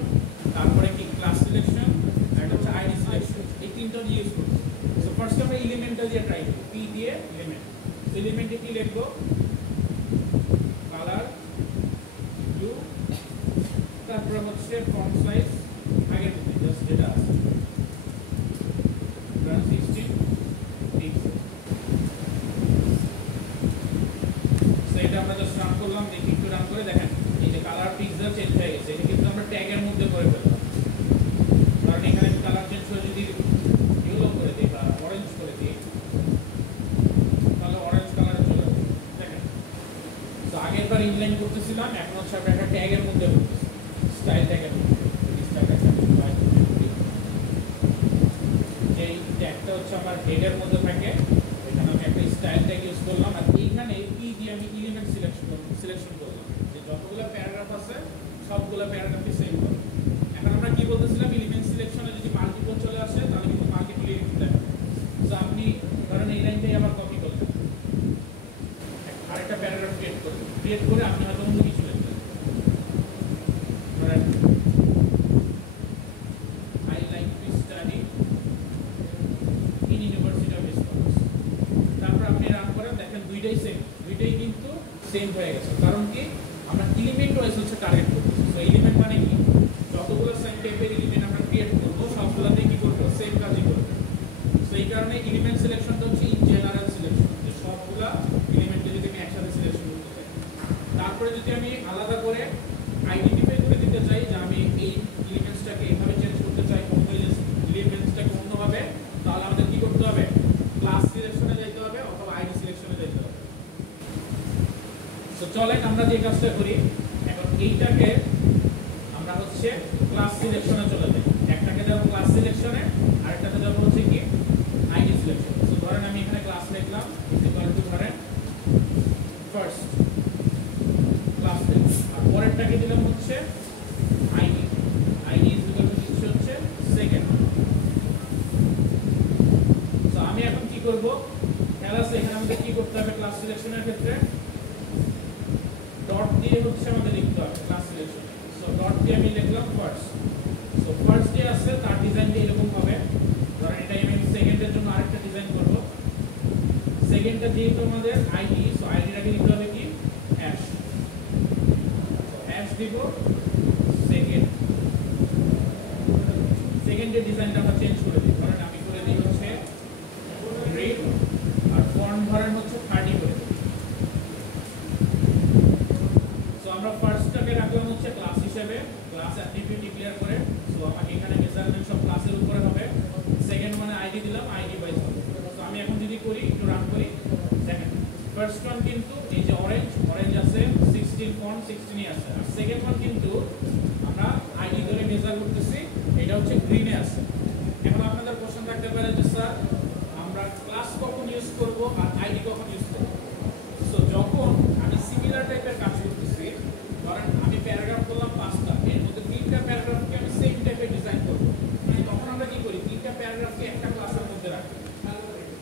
তারপরে কি ক্লাস সিলেকশন, আর হচ্ছে আইডি সিলেকশন। এই তিনটা ইউজ করব। সো ফার্স্ট আমরা এলিমেন্টটা দিয়ে ট্রাই করব, পি দিয়ে এলিমেন্ট। এলিমেন্টে কি লিখব, কালার ব্লু, তারপরে হচ্ছে ফন্ট সাইজ আগের মধ্যে জাস্ট যেটা আছে 16 পিক্সেল। সো এটা আমরা জাস্ট রান করলাম, দেখি একটু রান করে দেখেন এই যে কালার পিক্সেল চেঞ্জ হয়ে গেছে। এটা কিন্তু আমরা ট্যাগের মধ্যে করে ফেললাম, কারণ এখানে কালার চেঞ্জ করে যদি ইয়েলো করে দিই বা অরেঞ্জ করে দিই তাহলে অরেঞ্জ কালারে চলে যাবে। দেখেন তো আগের বার ইনলাইন করতেছিলাম, এখন হচ্ছে আমরা একটা ট্যাগের মধ্যে করতেছি, স্টাইল ট্যাগের মধ্যে। এই ট্যাগটা হচ্ছে আমার হেডের মধ্যে থাকে, এখানে আমি একটা স্টাইল ট্যাগ ইউজ করলাম। আর এইখানে কি দিয়ে আমি এলিমেন্ট সিলেকশন করলাম, যে যতগুলো প্যারাগ্রাফ আছে সবগুলো প্যারাগ্রাফই সেম হবে। এখন আমরা কি বলতেছিলাম, এলিমেন্ট সিলেকশনে যদি মাল্টিপল চলে আসে তাহলে কিন্তু মাল্টিপল এলিমেন্ট দেয়। তো আপনি ধরেন এই লাইনটাই আবার কপি করলেন, আরেকটা প্যারাগ্রাফ ক্রিয়েট করে আপনি হয়তো অন্য কিছু লিখলেন, ধরেন I like to study in University of Wisconsin। তারপর আপনি রান করেন, দেখেন দুইটাই কিন্তু সেম হয়ে গেছে। কারণ কি, আমরা এলিমেন্ট ওয়াইজ হচ্ছে টার্গেট করতেছি। সো এলিমেন্ট মানে কি, যতগুলো সেম টাইপের এলিমেন্ট আমরা ক্রিয়েট করব সবগুলোতেই কি করব, সেম কাজই করব। সো এই কারণে এলিমেন্ট সিলেকশনটা হচ্ছে ইন জেনারেল সিলেকশন, যে সবগুলা এলিমেন্টকে যদি আমি একসাথে সিলেকশন করতে চাই। তারপরে যদি আমি আলাদা করে আইডেন্টিফাই করে দিতে চাই যে আমি এই এলিমেন্টসটাকে এইভাবে চেঞ্জ করতে চাই, অন্য এলিমেন্টসটাকে অন্যভাবে, তাহলে আমাদের কি করতে হবে, ক্লাস সিলেকশনে যেতে হবে অথবা আইডি সিলেকশনে যেতে হবে। তো চলেন আমরা যে কাজটা করি, এখন এইটাকে আমরা হচ্ছে ক্লাস সিলেকশনে চলে যাই। একটাকে দেব ক্লাস সিলেকশনে, আরেকটাকে দেব হচ্ছে কি আইডি সিলেকশন। তো ধরেন আমি এখানে ক্লাস লিখলাম ইকুয়াল টু ধরেন ফার্স্ট ক্লাস, আর পরেরটাকে দিলাম হচ্ছে আইডি ইজ ইকুয়াল টু দিচ্ছি হচ্ছে সেকেন্ড। তো আমি এখন কি করব, খেয়াল আছে এখানে আমাদের কি করতে হবে, ক্লাস সিলেকশনের ক্ষেত্রে ডট দিয়ে হচ্ছে আমাদের লিখতে হবে ক্লাস সিলেকশন। সো ডট দিয়ে আমি লিখলাম ফার্স্ট। সো ফার্স্ট যে আছে তার ডিজাইনটা এরকম হবে, ধরেন এটাই আমি সেকেন্ডের জন্য আরেকটা ডিজাইন করব। সেকেন্ডটা যেহেতু আমাদের আইডি, সো আইডিটাকে দিতে হবে কি হ্যাশ, হ্যাশ দিব সেকেন্ডের ডিজাইনটা আমরা চেঞ্জ করে দিই। ধরেন আমি করে দিই হচ্ছে গ্রিড, আর ফন্ট ধরেন হচ্ছে 30 করে দিই। সো আমরা ফার্স্টটাকে রাখলাম হচ্ছে ক্লাস হিসেবে, ক্লাস অ্যাট্রিবিউট ডিক্লেয়ার করে। সো আমাকে এখানে মেজারমেন্ট সব ক্লাসের উপরে হবে। সেকেন্ড মানে আইডি দিলাম, আইডি ওয়াইজ হবে। সো আমি এখন যদি করি, একটু রান করি, দেখেন ফার্স্ট ওয়ান কিন্তু এই যে অরেঞ্জ আছে 16 ফন্ট 16ই আছে, আর সেকেন্ড ওয়ান কিন্তু আমরা আইডি ধরে মেজার করতেছি, এটা হচ্ছে গ্রিনে আছে। এখন আপনাদের প্রশ্ন থাকতে পারে যে স্যার আমরা ক্লাস কখন ইউজ করব আর আইডি কখন ইউজ করব। সো যখন আমি সিমিলার টাইপের কাজ করতেছি, ধরেন আমি প্যারাগ্রাফ করলাম 5টা, এর মধ্যে 3টা প্যারাগ্রাফকে আমি সেম টাইপের ডিজাইন করব, তখন আমরা কি করি, 3টা প্যারাগ্রাফকে একটা ক্লাসের মধ্যে রাখি।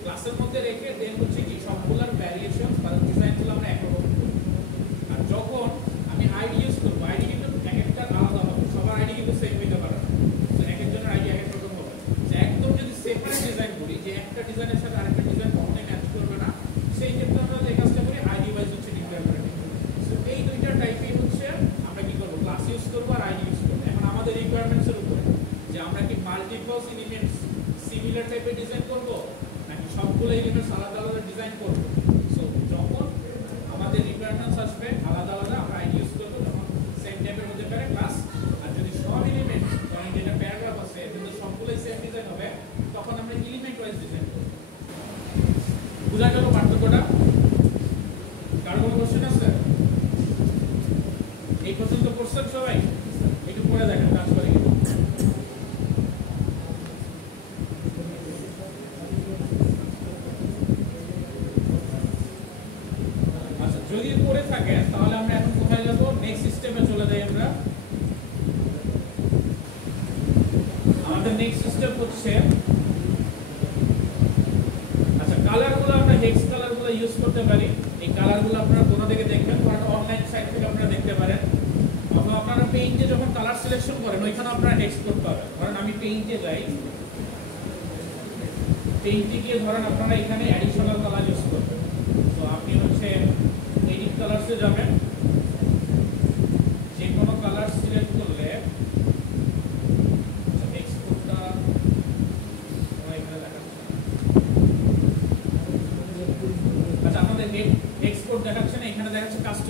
ক্লাসের মধ্যে রেখে দেন হচ্ছে কি সবগুলোর ভ্যারিয়েশন বা ডিজাইনগুলো আমরা একরকম করি। আর যখন আমি আইডি ইউজ করব, আইডি কিন্তু এক একটা আলাদা হবে, সবার আইডি কিন্তু সেম হইতে পারে না। তো এক একজনের আইডি এক এক রকম হবে। যে একদম যদি সেপারেট ডিজাইন করি, যে একটা ডিজাইনের সাথে আরেকটা ডিজাইন কখনোই ম্যাচ করবে না, সেই ক্ষেত্রে আমরা এই কাজটা করি আইডি ওয়াইজ হচ্ছে ডিক্লেয়ার করে নিই। সো এই দুইটা টাইপই হচ্ছে আমরা কি করব, ক্লাস ইউজ করব আর আইডি ইউজ করব। এখন আমাদের রিকোয়ারমেন্টসের উপরে যে আমরা কি মাল্টিপল এলিমেন্টস সিমিলার টাইপের ডিজাইন করব নাকি সবগুলো এলিমেন্টস আলাদা আলাদা ডিজাইন করব। সো যখন আমাদের রিকোয়ারমেন্টস আসবে আলাদা আলাদা, আমরা আইডি ইউজ করব, তখন সেম টাইপের হতে পারে ক্লাস। আর যদি সব এলিমেন্ট, কারণ যেটা প্যারাগ্রাফ আছে কিন্তু সবগুলোই সেম ডিজাইন হবে, তখন আমরা এলিমেন্ট ওয়াইজ ডিজাইন করব। বুঝা গেল পার্থক্যটা? কার কোনো কোশ্চেন আছে? এই পর্যন্ত কোশ্চেন সবাই একটু পড়ে দেখেন কাজ করে কি। আচ্ছা, যদি পড়ে থাকে তাহলে আমরা এখন কোথায় যাব, নেক্সট স্টেপে চলে যাই। আমরা আমাদের নেক্সট স্টেপ হচ্ছে, আচ্ছা কালারগুলো আমরা হেক্স কালারগুলো ইউজ করতে পারি। এই কালারগুলো আপনারা কোথা থেকে দেখবেন, কারণ অনলাইন সাইট থেকে আপনারা দেখতে পারেন, অথবা আপনারা পেইন্টে যখন কালার সিলেকশন করেন ওইখানে আপনারা হেক্স করতে পারেন। ধরেন আমি পেইন্টে যাই, পেইন্টে গিয়ে ধরেন আপনারা এখানে অ্যাডিশনাল কালার ইউজ করবেন। তো আপনি হচ্ছে এডিট কালারসে যাবেন, যে কোনো কালার সিলেক্ট করলে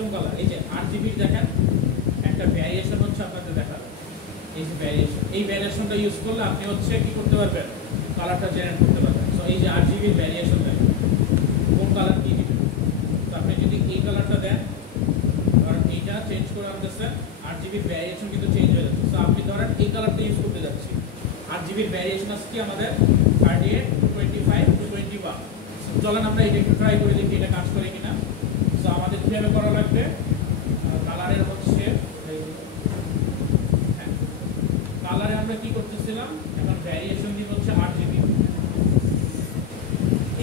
কাস্টম কালার, এই যে RGB দেখেন একটা ভ্যারিয়েশন হচ্ছে আপনাদের দেখাবো। এই যে ভ্যারিয়েশন, এই ভ্যারিয়েশনটা ইউজ করলে আপনি হচ্ছে কি করতে পারবেন, কালারটা জেনারেট করতে পারবেন। সো এই যে RGB ভ্যারিয়েশন দেখেন কোন কালার কি দিবেন। তো আপনি যদি এই কালারটা দেন, কারণ এইটা চেঞ্জ করে আনতেছেন, RGB ভ্যারিয়েশন কিন্তু চেঞ্জ হয়ে যাচ্ছে। সো আপনি ধরেন এই কালারটা ইউজ করতে যাচ্ছি, RGB ভ্যারিয়েশন আছে কি আমাদের 38, 25 to 21। চলেন আমরা এটা একটু ট্রাই করে দেখি এটা কাজ করে কিনা। সো আমাদের কিভাবে করা লাগবে, কালারের হচ্ছে কালারে আমরা কি করতেছিলাম, এখন ভ্যারিয়েশন দিব হচ্ছে RGB।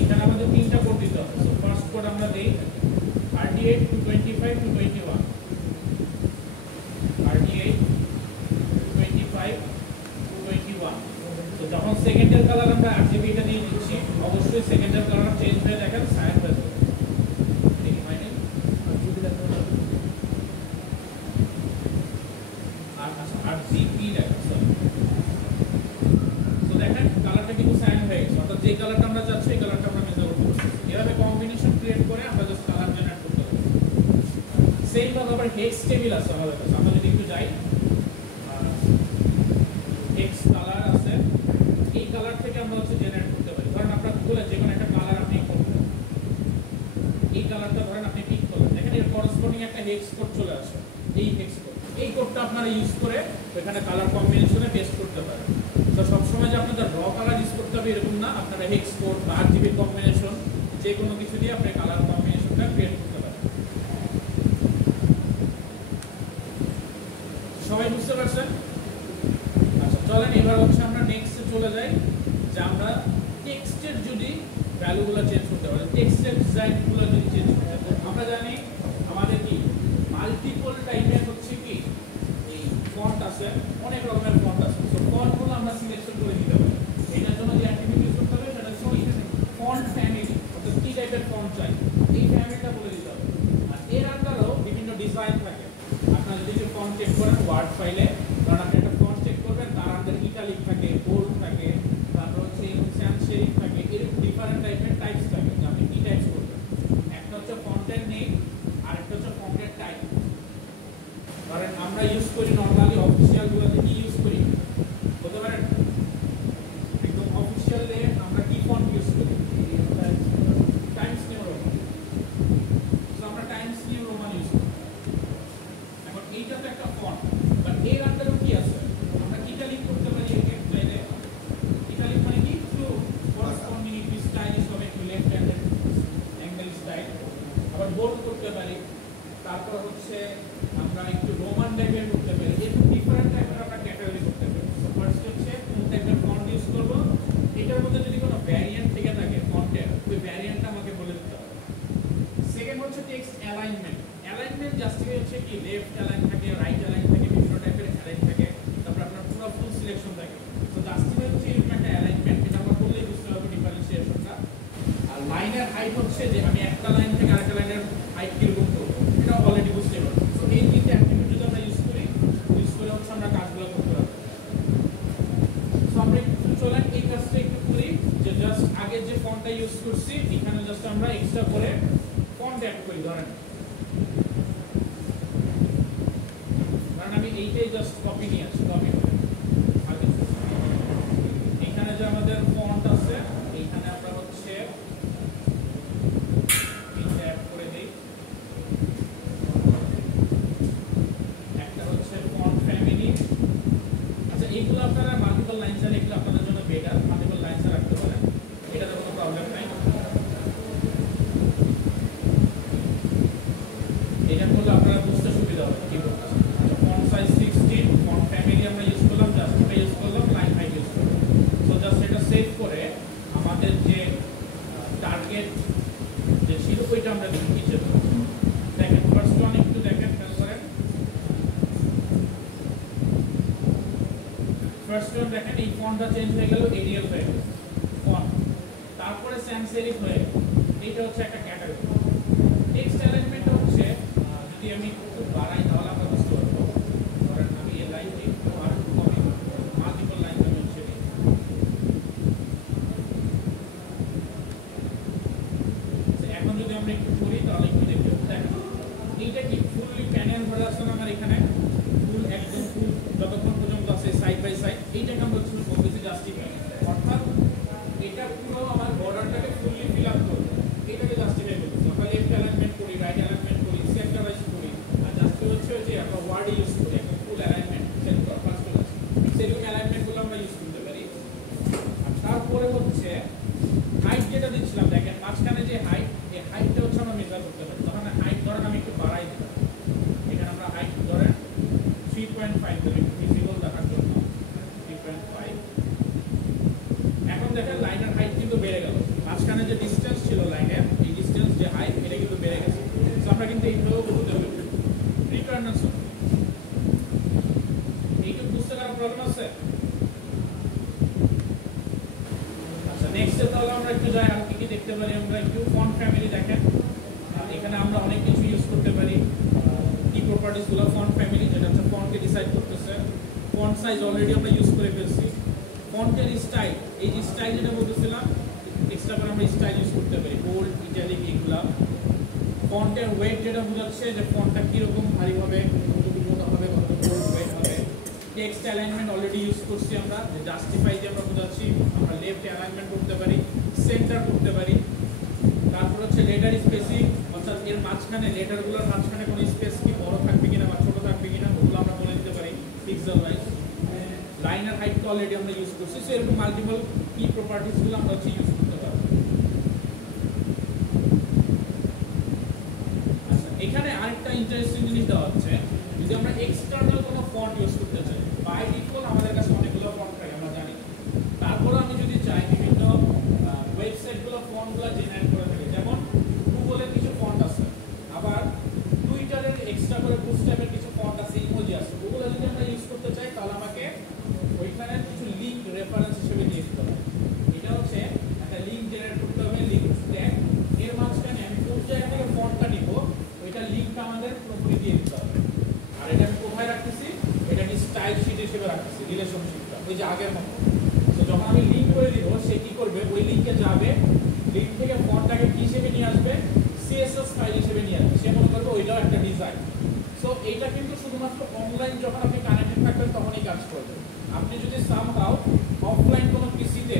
এখানে আমাদের তিনটা কোড দিতে হবে। সো ফার্স্ট কোড আমরা দেই 38 to 25 to 21, 38 to 25 to 21। তো যখন সেকেন্ডের কালার আমরা RGB টা দিয়ে দিচ্ছি, অবশ্যই সেকেন্ডের কালার চেঞ্জ হয়ে দেখেন সাইন হয়ে যাবে। দেখি হয় নাই RGB দেখেন। তো দেখেন কালারটা কিন্তু সাইন হয়ে গেছে, অর্থাৎ যে কালারটা আমরা চাচ্ছি এই কালারটা আমরা মেজার করতে পারছি। এভাবে কম্বিনেশন ক্রিয়েট করে আমরা জাস্ট কালার জেনারেট করতে পারি। সেম ভাবে আবার হেক্স টেবিল আছে আমাদের কাছে, আমরা যদি একটু যাই, হেক্স কালার আছে, এই কালার থেকে আমরা হচ্ছে জেনারেট করতে পারি। ধরেন আপনার গুগলে যে কোনো একটা কালার আপনি করবেন, এই কালারটা ধরেন আপনি পিক করলেন, দেখেন এর করেসপন্ডিং একটা হেক্স কোড চলে আসে। এই হেক্স কোড, এই কোডটা আপনারা ইউজ করে এখানে কালার কম্বিনেশনে পেস্ট করতে পারেন। তো সবসময় যে আপনাদের র কালার ইউজ করতে হবে এরকম না, আপনারা হেক্স কোড বা RGB কম্বিনেশন যে কোনো কিছু দিয়ে আপনি কালার কম্বিনেশনটা ক্রিয়েট করতে পারেন। সবাই বুঝতে পারছেন? আচ্ছা চলেন এবার হচ্ছে আমরা নেক্সটে চলে যাই, যে আমরা টেক্সটের যদি ভ্যালুগুলো চেঞ্জ করতে পারি, টেক্সটের ডিজাইনগুলো যদি চেঞ্জ করতে পারি। আমরা জানি আমাদের কি মাল্টিপল টাইপের হচ্ছে কি এই ফন্ট আছে, অনেক রকমের ফন্ট আছে। সো ফন্টগুলো আমরা সিলেকশন করে দিতে পারি। এটার জন্য যে অ্যাক্টিভিটি ইউজ করতে হবে সেটা হচ্ছে ফন্ট ফ্যামিলি, অর্থাৎ কি টাইপের ফন্ট চাই এই ফ্যামিলিটা বলে দিতে হবে। আর এর আন্ডারও বিভিন্ন ডিজাইন থাকে। আপনারা যদি ফন্ট চেক করেন ওয়ার্ড ফাইলে, কারণ আপনি একটা ফন্ট চেক করবেন, তার আন্ডার ইটালিক থাকে, বোল্ড থাকে, তারপর হচ্ছে স্যান্স শেরিফ থাকে, এরকম ডিফারেন্ট টাইপের টাইপস থাকে যে আপনি কি টাইপস করবেন। একটা হচ্ছে ফন্টের নেম, আরেকটা হচ্ছে ফন্টের টাইপ। ধরেন আমরা ইউজ করি নরমালি অফিসিয়ালগুলোতে কি ইউজ করি বলতে পারেন, একদম অফিসিয়ালে আমরা কি ফন্ট ইউজ করি, টাইমস নিউ রোমান। সো আমরা টাইমস নিউ রোমান ইউজ করি। এখন এইটা তো একটা ফন্ট, বাট এর আন্ডারও কি আছে, আমরা ইটালিক করতে পারি। ইটালিক মানে কি টু করেসপন্ডিং একটি স্টাইলিশ হবে, একটু লেফট হ্যান্ডেড অ্যাঙ্গেল স্টাইল। আবার বোল্ড করতে পারি, তারপর হচ্ছে আমরা একটু রোমান টাইপের করতে পারি। এরকম ডিফারেন্ট টাইপের আমরা ক্যাটাগরি করতে পারি। সো ফার্স্ট হচ্ছে কোন টাইপের ফন্ট ইউজ করব, এটার মধ্যে যদি কোনো ভ্যারিয়েন্ট থেকে থাকে ফন্টের, ওই ভ্যারিয়েন্টটা আমাকে বলে দিতে হবে। সেকেন্ড হচ্ছে টেক্সট অ্যালাইনমেন্ট। অ্যালাইনমেন্ট জাস্টিফাই হচ্ছে কি লেফট অ্যালাইন থাকে, রাইট অ্যালাইন থাকে, বিভিন্ন টাইপের অ্যালাইন থাকে, তারপর আপনার পুরো ফুল সিলেকশন থাকে। তো জাস্টিফাই হচ্ছে এরকম একটা অ্যালাইনমেন্ট, এটা আমরা বললেই বুঝতে হবে ডিফারেন্সিয়েশনটা। আর লাইনের হাইট হচ্ছে যে আমি একটা লাইন থেকে আরেকটা লাইনের হাইট কিরকম করবো, এটা অলরেডি বুঝতে পারবো। সো এই তিনটে অ্যাক্টিভিটি যদি আমরা ইউজ করে হচ্ছে আমরা কাজগুলো করতে পারবো। সো আমরা একটু চলেন এই কাজটা একটু করি, যে জাস্ট আগে যে ফন্টটা ইউজ করছি এখানে জাস্ট আমরা এক্সট্রা করে ফন্ট অ্যাড করি। ধরেন আমি এইটাই জাস্ট কপি নিয়ে আসি, কপি করে এখানে যে আমাদের ফন্ট আছে এইখানে আমরা হচ্ছে এইটা অ্যাড করে দিই। একটা হচ্ছে ফন্ট ফ্যামিলি। আচ্ছা এইগুলো আপনারা মাল্টিপল লাইনস আর এগুলো আপনাদের জন্য বেটার, মাল্টিপল লাইনস রাখতে পারেন, এটাতে কোনো প্রবলেম নাই। এটা করলে আপনারা বুঝতে সুবিধা হবে কি বলতে। ফন্ট সাইজ 16, ফন্ট ফ্যামিলি আমরা ইউজ করলাম, জাস্ট এটা ইউজ করলাম, লাইন হাইট ইউজ করলাম। সো জাস্ট এটা সেভ করে আমাদের যে টার্গেট যে ছিল ওইটা আমরা লিখে দেব। দেখেন ফার্স্ট ওয়ান একটু দেখেন, খেয়াল করেন। ফার্স্ট ওয়ান দেখেন এই ফন্টটা চেঞ্জ হয়ে গেল, এরিয়াল হয়ে গেল ফন্ট, তারপরে স্যান্স সেরিফ হয়ে গেল। এইটা হচ্ছে একটা ক্যাটাগরি। টেক্সট অ্যালাইনমেন্ট হচ্ছে যদি আমি একটু বাড়াই তাহলে আমরা বুঝতে পারবো। ধরেন আমি এই লাইনটি একটু আর কমই মাল্টিপল লাইন আমি হচ্ছে এখন যদি আমরা একটু করি তাহলে একটু দেখতে দেখেন এইটা কি পর্যায়ে আর কি দেখতে পারি আমরা একটু ফন্ট ফ্যামিলি দেখেন এখানে আমরা অনেক কিছু ইউজ করতে পারি কি প্রপার্টিসগুলো ফন্ট ফ্যামিলি যেটা হচ্ছে ফন্টকে ডিসাইড করতেছে ফন্ট সাইজ অলরেডি আমরা ইউজ করে ফেলছি ফন্টের স্টাইল এই যে স্টাইল যেটা বলতেছিলাম এক্সট্রা করে আমরা স্টাইল ইউজ করতে পারি বোল্ড ইটালিক এগুলা ফন্টের ওয়েট যেটা বোঝাচ্ছে যে ফন্টটা কীরকম ভারী হবে কতটুকু মোটা হবে কতটুকু বোল্ড ওয়েট হবে টেক্সট অ্যালাইনমেন্ট অলরেডি ইউজ করছি আমরা যে জাস্টিফাই দিয়ে আমরা বোঝাচ্ছি আমরা লেফট অ্যালাইনমেন্ট করতে পারি সেন্টার করতে পারি তারপর হচ্ছে লেটার স্পেসিং অর্থাৎ এর মাঝখানে লেটারগুলোর মাঝখানে কোনো স্পেস কি বড় থাকবে কিনা বা ছোট থাকবে কিনা ওগুলো আমরা বলে দিতে পারি pixel wise liner height already আমরা ইউজ করছি সো এরকম মাল্টিপল কি প্রপার্টিসগুলো আমরা হচ্ছে ইউজ করতে পারবো আচ্ছা এখানে আরেকটা ইন্টারেস্টিং জিনিস দেওয়া হচ্ছে যদি আমরা এক্সটার্নাল কোনো ফন্ট ইউজ করতে চাই বাই ডিফল্ট আমাদের কাছে অনেকগুলো ফন্ট থাকে আমরা জানি তারপর আমি যদি চাই বিভিন্ন ওয়েবসাইটগুলো ফন্টগুলো জেনারেট করে থাকে যেমন গুগলের কিছু ফন্ট আছে আবার টুইটারের এক্সট্রা করে বুস্ট্র্যাপের কিছু ফন্ট আছে ইমোজি আছে ওগুলো যদি আমরা ইউজ করতে চাই তাহলে আমাকে ওইখানে কিছু লিঙ্ক রেফারেন্স হিসেবে দিয়ে দিতে হবে এটা হচ্ছে একটা লিঙ্ক জেনারেট করতে হবে লিঙ্ক ট্যাগ এর মাঝখানে আমি কোন জায়গা থেকে ফন্টটা নিব ওইটা লিঙ্কটা আমাদের পুরোপুরি দিয়ে দিতে হবে আর এটা আমি কোথায় রাখতেছি এটা কি স্টাইল শিট হিসেবে রাখতেছি রিলেশনশিপটা ওই যে আগের মতো তো যখন আমি লিঙ্ক করে দিব সে কি করবে ওই লিঙ্কে যাবে লিঙ্ক থেকে ফন্টটাকে কি হিসেবে নিয়ে আসবে সিএসএস ফাইল হিসেবে নিয়ে আসবে সে মনে করবে ওইটাও একটা ডিজাইন সো এইটা কিন্তু শুধুমাত্র অনলাইন যখন আপনি কানেক্টেড থাকবেন তখনই কাজ করবে আপনি যদি সামহাউ অফলাইন কোনো পিসিতে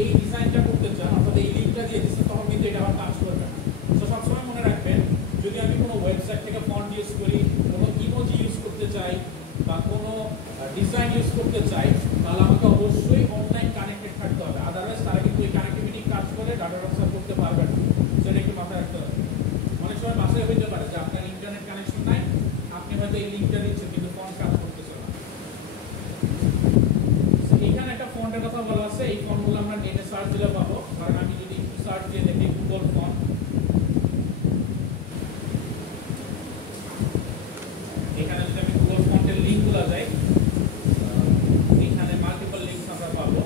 এই ডিজাইনটা করতে চান অর্থাৎ এই লিঙ্কটা দিয়ে দিচ্ছেন তখন কিন্তু এটা আবার কাজ করবে না তো সবসময় মনে রাখবেন যদি আমি কোনো ওয়েবসাইট থেকে ফন্ট ইউজ করি কোনো ইমোজি ইউজ করতে চাই বা কোনো ডিজাইন ইউজ করতে চাই তাহলে আমাকে অবশ্যই অনলাইন কানেক্টেড থাকতে হবে আদারওয়াইজ তারা কিন্তু এই কানেক্টিভিটি কাজ করে ডাটা ট্রান্সফার করতে পারবে না সেটা একটু মাথায় রাখতে হবে অনেক সময় বাসায় হইতে পারে যে আপনার ইন্টারনেট কানেকশন নাই আপনি হয়তো এই লিঙ্কটা দিচ্ছেন কিন্তু ফন্ট কাজ করতেছে না এখানে একটা ফন্টের কথা বলা আছে এই ফন্টগুলো আমরা নেটে সার্চ দিলে পাবো কারণ আমি যদি একটু সার্চ দিয়ে দেখি গুগল ফন্ট এখানে যদি আমি গুগল ফন্টের লিঙ্কগুলো যাই এখানে মাল্টিপল লিঙ্কস আমরা পাবো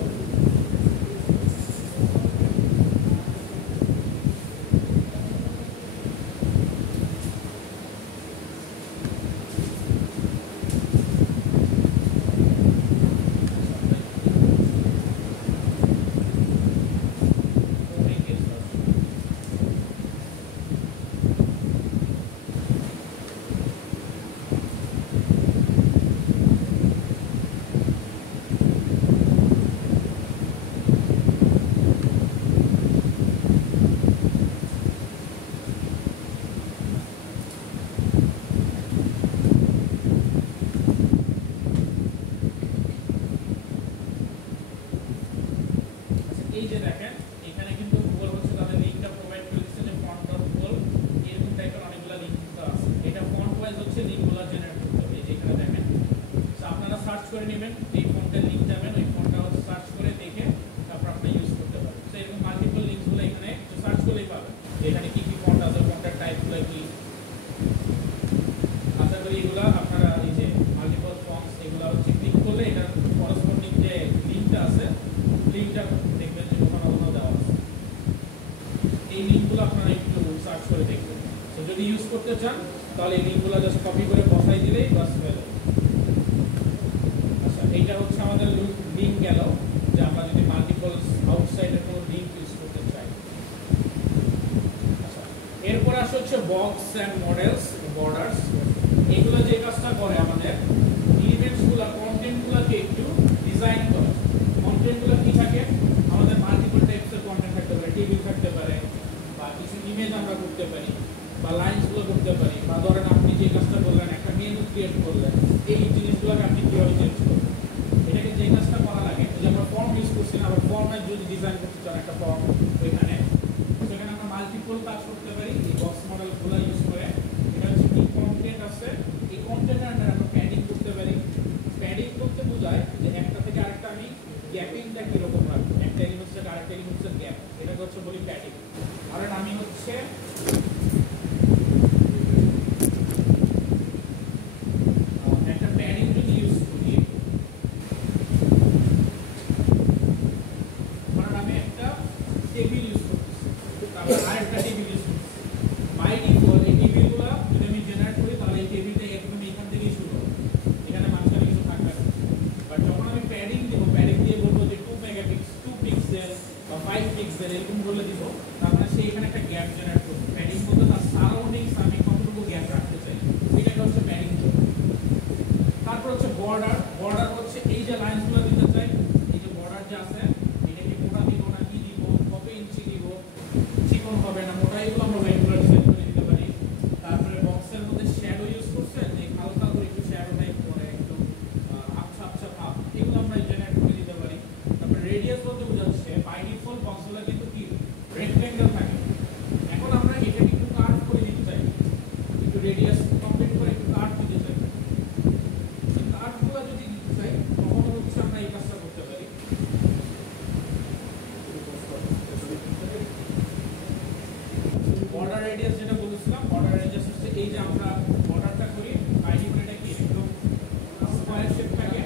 এই যে দেখেন এখানে কিন্তু গুগল হচ্ছে তাদের লিঙ্কটা প্রোভাইড করে দিচ্ছে যে font.google এরকম টাইপের অনেকগুলো লিঙ্ক আছে এটা ফন্ট ওয়াইজ হচ্ছে লিঙ্কগুলো জেনারেট করতে হবে এই যে এখানে দেখেন সো আপনারা সার্চ করে নেবেন এই ফন্টের লিঙ্ক যাবেন ওই ফন্টটা হচ্ছে সার্চ করে দেখে তারপর আপনি ইউজ করতে পারবেন সো এরকম মাল্টিপল লিঙ্কসগুলো এখানে সার্চ করলেই পাবেন এখানে কি কি ফন্ট আছে ফন্টের টাইপগুলো কি আশা করি এগুলো আপনারা এই যে মাল্টিপল ফন্টস এগুলো হচ্ছে ক্লিক করলে এটা করসপন্ডিং যে লিঙ্কটা আছে লিঙ্কটা দেখবেন যে ওখানে কোথাও দেওয়া আছে এই লিঙ্কগুলো আপনারা একটু সার্চ করে দেখবেন তো যদি ইউজ করতে চান তাহলে এই লিঙ্কগুলো জাস্ট কপি করে বসাই দিলেই বাস হয়ে যাবে আচ্ছা এইটা হচ্ছে আমাদের লিঙ্ক গেল যে আমরা যদি মাল্টিপল আউটসাইডের কোনো লিঙ্ক ইউজ করতে চাই আচ্ছা এরপর আসে হচ্ছে বক্স অ্যান্ড মডেলস বর্ডার্স এগুলো যে কাজটা করে আমাদের ইভেন্টসগুলো কন্টেন্টগুলোকে একটু ডিজাইন করে কন্টেন্টগুলো কি থাকে আমাদের মাল্টিপল টাইপসের কন্টেন্ট থাকতে পারে টেবিল থাকতে পারে বা কিছু ইমেজ আমরা করতে পারি বা লাইনসগুলো করতে পারি বা ধরেন আপনি যে কাজটা করলেন একটা মেনু ক্রিয়েট করলেন এই জিনিসগুলোকে আপনি কীভাবে চেঞ্জ করবেন এটাকে যে কাজটা করা লাগে যে আমরা ফর্ম ইউজ করছি না আবার ফর্মে যদি ডিজাইন করতে চান একটা ফর্ম ওইখানে সেখানে আমরা মাল্টিপল কাজ করতে পারি এই বক্স মডেলগুলো ইউজ করে এটা হচ্ছে কি কন্টেন্ট আছে এই কন্টেন্টের আন্ডারে আমরা প্যাডিং করতে পারি প্যাডিং করতে বোঝায় যে একটা থেকে আরেকটা আমি গ্যাপিংটা কীরকম রাখবো একটা এলিমেন্টস থেকে আরেকটা এলিমেন্টসের গ্যাপ এটাকে হচ্ছে বলি প্যাডিং আর আমি হচ্ছে একটা প্যাডিং যদি ইউজ করি কারণ আমি একটা টেবিল পিক্সেল এরকম বলে দিব, তার মানে সে এখানে একটা গ্যাপ জেনারেট করবে। প্যাডিং বলতে তার সারাউন্ডিংস আমি কতটুকু গ্যাপ রাখতে চাই, এটাকে হচ্ছে প্যাডিং বলে। তারপর হচ্ছে বর্ডার। বর্ডার হচ্ছে এই যে লাইনসগুলো দিতে চাই, এই যে বর্ডার যে আছে, এটাকে মোটা দিব না কি দিব, কত ইঞ্চি দিব, চিকন হবে না মোটা, এগুলো আমরা রেগুলার ডিজাইন করে দিতে পারি। তারপরে বক্সের মধ্যে শ্যাডো ইউজ করছেন, যে হালকা করে একটু শ্যাডো টাইপ করে একটু আবছা আবছা ভাব, এগুলো আমরা জেনারেট করে দিতে পারি। তারপরে রেডিয়াস বলতে বোঝাচ্ছে বাই ডিফল্ট বক্সগুলো কিন্তু কি রেক্ট্যাঙ্গেল থাকে। এখন আমরা এটাকে একটু কার্ভ করে দিতে চাই, একটু রেডিয়াস কমপ্লিট করে একটু কার্ভ দিতে চাই। এই কার্ভগুলো যদি দিতে চাই তখন হচ্ছে আমরা এই কাজটা করতে পারি। বর্ডার রেডিয়াস যেটা বলেছিলাম, বর্ডার রেডিয়াস হচ্ছে এই যে আমরা বর্ডারটা করি বাই ডিফল্ট এটা কি একদম স্কয়ার শেপ থাকে।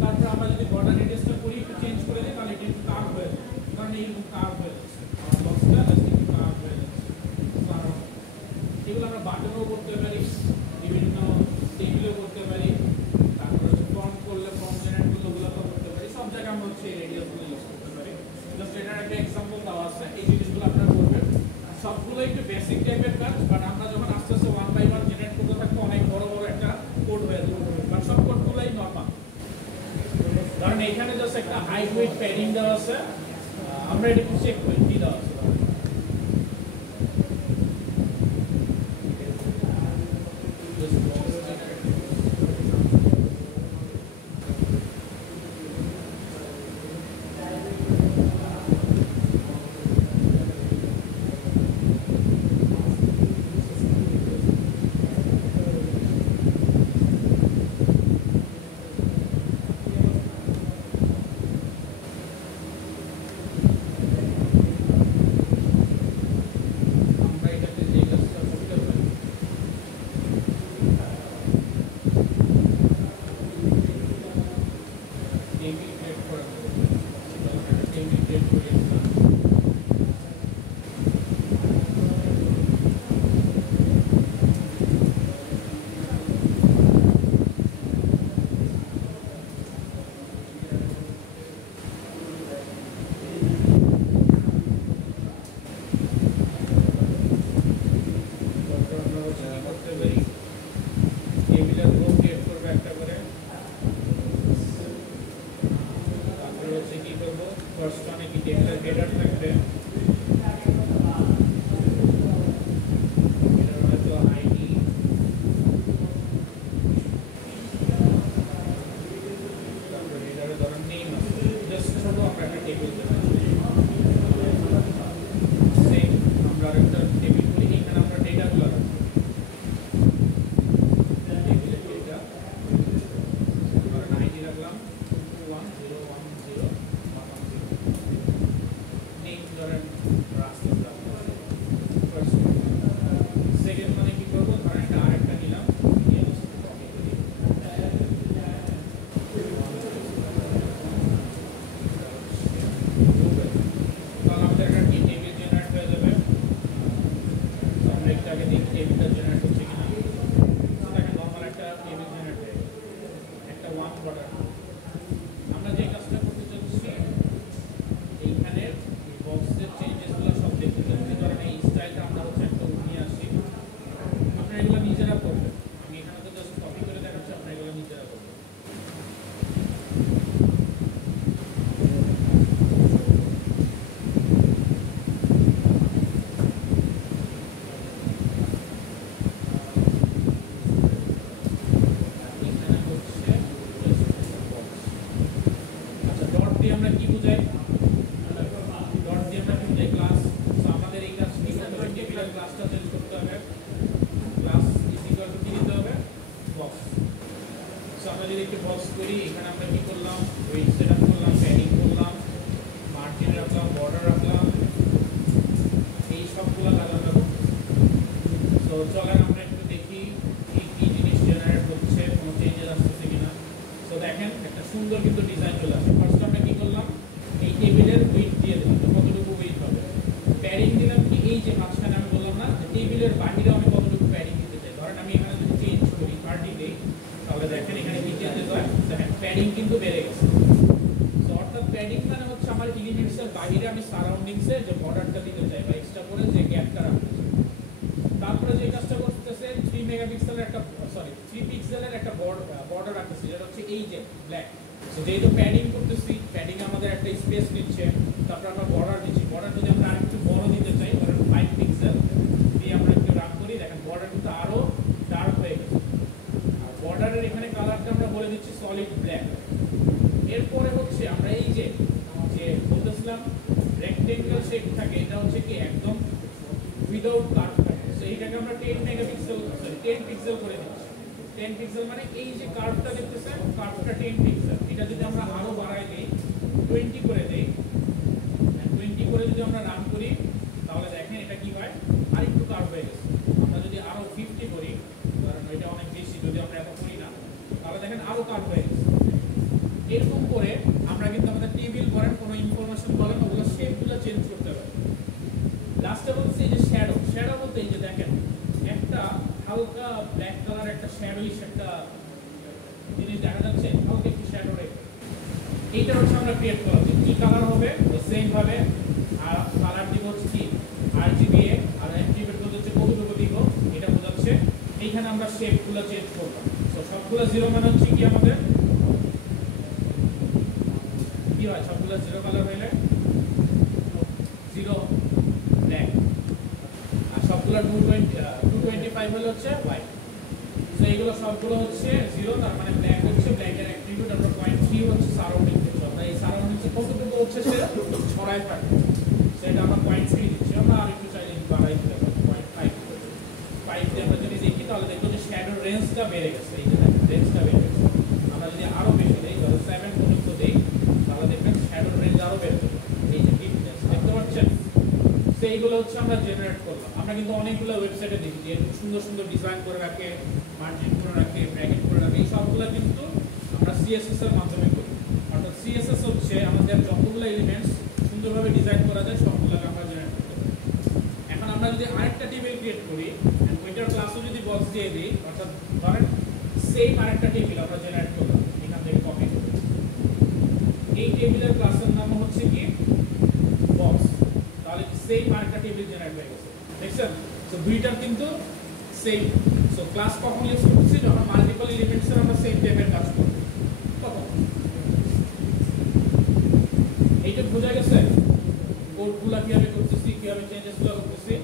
তারপর আমরা যদি বর্ডার রেডিয়াসটা করি একটু চেঞ্জ করে দিই, তাহলে এটা একটু কার্ভ হয়ে যাবে, কারণ এইরকম কার্ভ হয়ে যাচ্ছে আমার বক্সটা, জাস্ট একটু কার্ভ হয়ে যাচ্ছে। এগুলো আমরা বাটনও করতে পারি, বিভিন্ন টেবিলও করতে পারি, তারপর হচ্ছে ফর্ম করলে ফর্ম জেনারেট করলে ওগুলো করতে পারি। সব জায়গায় আমরা হচ্ছে এই রেডিয়াসগুলো ইউজ করতে পারি। জাস্ট এটার একটা এক্সাম্পল দেওয়া আছে, এই জিনিসগুলো আপনারা করবেন। সবগুলো একটু বেসিক টাইপের কাজ, বাট আমরা যখন আস্তে আস্তে ওয়ান বাই ওয়ান জেনারেট করতে থাকবো অনেক বড় বড় একটা কোড হয়ে যাবে, বাট সব কোডগুলোই নর্মাল। কারণ এখানে জাস্ট একটা হাইট ওয়েট প্যাডিং দেওয়া আছে, আমরা এটা চেক করি কি দেওয়া আছে। বাইরে আমি সারাউন্ড সারাউন্ডিংসে যে বর্ডারটা দিতে চাই বা এক্সট্রা করে যে গ্যাপটা রাখতে চাই। তারপরে যে কাজটা করতেছে 3 মেগাপিক্সেলের একটা 3 পিক্সেলের একটা বর্ডার রাখতেছি, যেটা হচ্ছে এই যে ব্ল্যাক। তো যেহেতু প্যাডিং করতেছি, প্যাডিং আমাদের একটা স্পেস নিচ্ছে, তারপর আমরা বর্ডার দিচ্ছি। বর্ডার যদি আমরা আরেকটু বড় দিতে চাই, ধরেন 5 পিক্সেল দিয়ে আমরা একটু রান করি, দেখেন বর্ডার কিন্তু আরো ডার্ক হয়ে গেছে। আর বর্ডারের এখানে কালারটা আমরা বলে দিচ্ছি সলিড ব্ল্যাক। এরপরে হচ্ছে আমরা এই যে বলতেছিলাম রেক্টেঙ্গেল শেপ থাকে, এটা হচ্ছে কি একদম উইদাউট কার্ভ থাকে। সো এইটাকে আমরা 10 পিক্সেল করে দিচ্ছি। 10 পিক্সেল মানে এই যে কার্ভটা দেখতেছেন, কার্ভটা 10 পিক্সেল। এটা যদি আমরা আরো বাড়াই দেই, 20 করে দেই, 20 করে যদি আমরা রান করি, তাহলে দেখেন এটা কি হয়, আরেকটু কার্ভ হয়ে গেছে। আমরা যদি আরো 50 করি, কারণ এটা অনেক বেশি, যদি আমরা এত করি না, তাহলে দেখেন আরো কার্ভ হয়ে গেছে। এরকম করে আমরা কিন্তু আমাদের টেবিল বলেন, কোনো ইনফরমেশন বলেন, ওগুলো শেপগুলো চেঞ্জ করতে পারি। লাস্টে বলছে এই যে শ্যাডো বলতে এই যে দেখেন একটা হালকা ব্ল্যাক কালার একটা শ্যাডোইশ একটা জিনিস দেখা যাচ্ছে, হালকা একটু শ্যাডো রেখে এইটা হচ্ছে আমরা ক্রিয়েট করা উচিত। কি কালার হবে সেম ভাবে, আর কালার দিব হচ্ছে কি RGBA, আর অ্যাক্টিভেট করতে হচ্ছে কতটুকু দিব এটা বোঝাচ্ছে। এইখানে আমরা শেপগুলো চেঞ্জ করব। তো সবগুলো 0 মানে হচ্ছে কি আমাদের কি হয়, সবগুলো 0 কালার হইলে 0 ব্ল্যাক, আর সবগুলো 225 হলে হচ্ছে হোয়াইট। তো এইগুলো সবগুলো হচ্ছে 0, তার মানে ব্ল্যাক হচ্ছে, ব্ল্যাকের অ্যাট্রিবিউট আমরা 0.3 হচ্ছে সারাউন্ডিং দিচ্ছি। আমরা এই সারাউন্ডিংসে কতটুকু হচ্ছে সেটা ছড়ায় থাকে, সেটা আমরা 0.3 দিচ্ছি। আমরা আরেকটু চাইলে বাড়াই দিতে পারি 0.5 দিয়ে আমরা যদি দেখি, তাহলে দেখো যে শ্যাডোর রেঞ্জটা বেড়ে গেছে। এই যে রেঞ্জটা বেড়ে গেছে। আমরা যদি আরো বেশি দেই, ধরো 7 পর্যন্ত দেই, তাহলে দেখবেন শ্যাডোর রেঞ্জ আরো বেড়ে যাবে। এই যে ডিপনেস দেখতে পাচ্ছেন। তো এইগুলো হচ্ছে আমরা জেনারেট করলাম। আমরা কিন্তু অনেকগুলো ওয়েবসাইটে দেখি যে সুন্দর সুন্দর ডিজাইন করে রাখে, মার্জিন করে রাখে, ব্র্যাকেট করে রাখে। এই সবগুলো কিন্তু আমরা CSS এর মাধ্যমে করি। অর্থাৎ CSS হচ্ছে আমাদের যতগুলো এলিমেন্টস সুন্দরভাবে ডিজাইন করা যায় সবগুলোকে আমরা জেনারেট করতে পারি। এখন আমরা যদি আরেকটা টেবিল ক্রিয়েট করি, ওইটার ক্লাসও যদি বক্স দিয়ে দিই, অর্থাৎ ধরেন সেম আরেকটা টেবিল আমরা জেনারেট করলাম, এখান থেকে কপি করে এই টেবিলের ক্লাসের নাম হচ্ছে কি বক্স, তাহলে সেম আরেকটা টেবিল জেনারেট হয়ে গেছে। দেখছেন? সো দুইটার কিন্তু সেম। সো ক্লাস কখন ইউজ করতেছি, যখন মাল্টিপল এলিমেন্টস এর আমরা সেম টাইপের কাজ করব তখন। এইটা বোঝা গেছে কোডগুলো কিভাবে করতেছি, কিভাবে চেঞ্জেসগুলো করতেছি।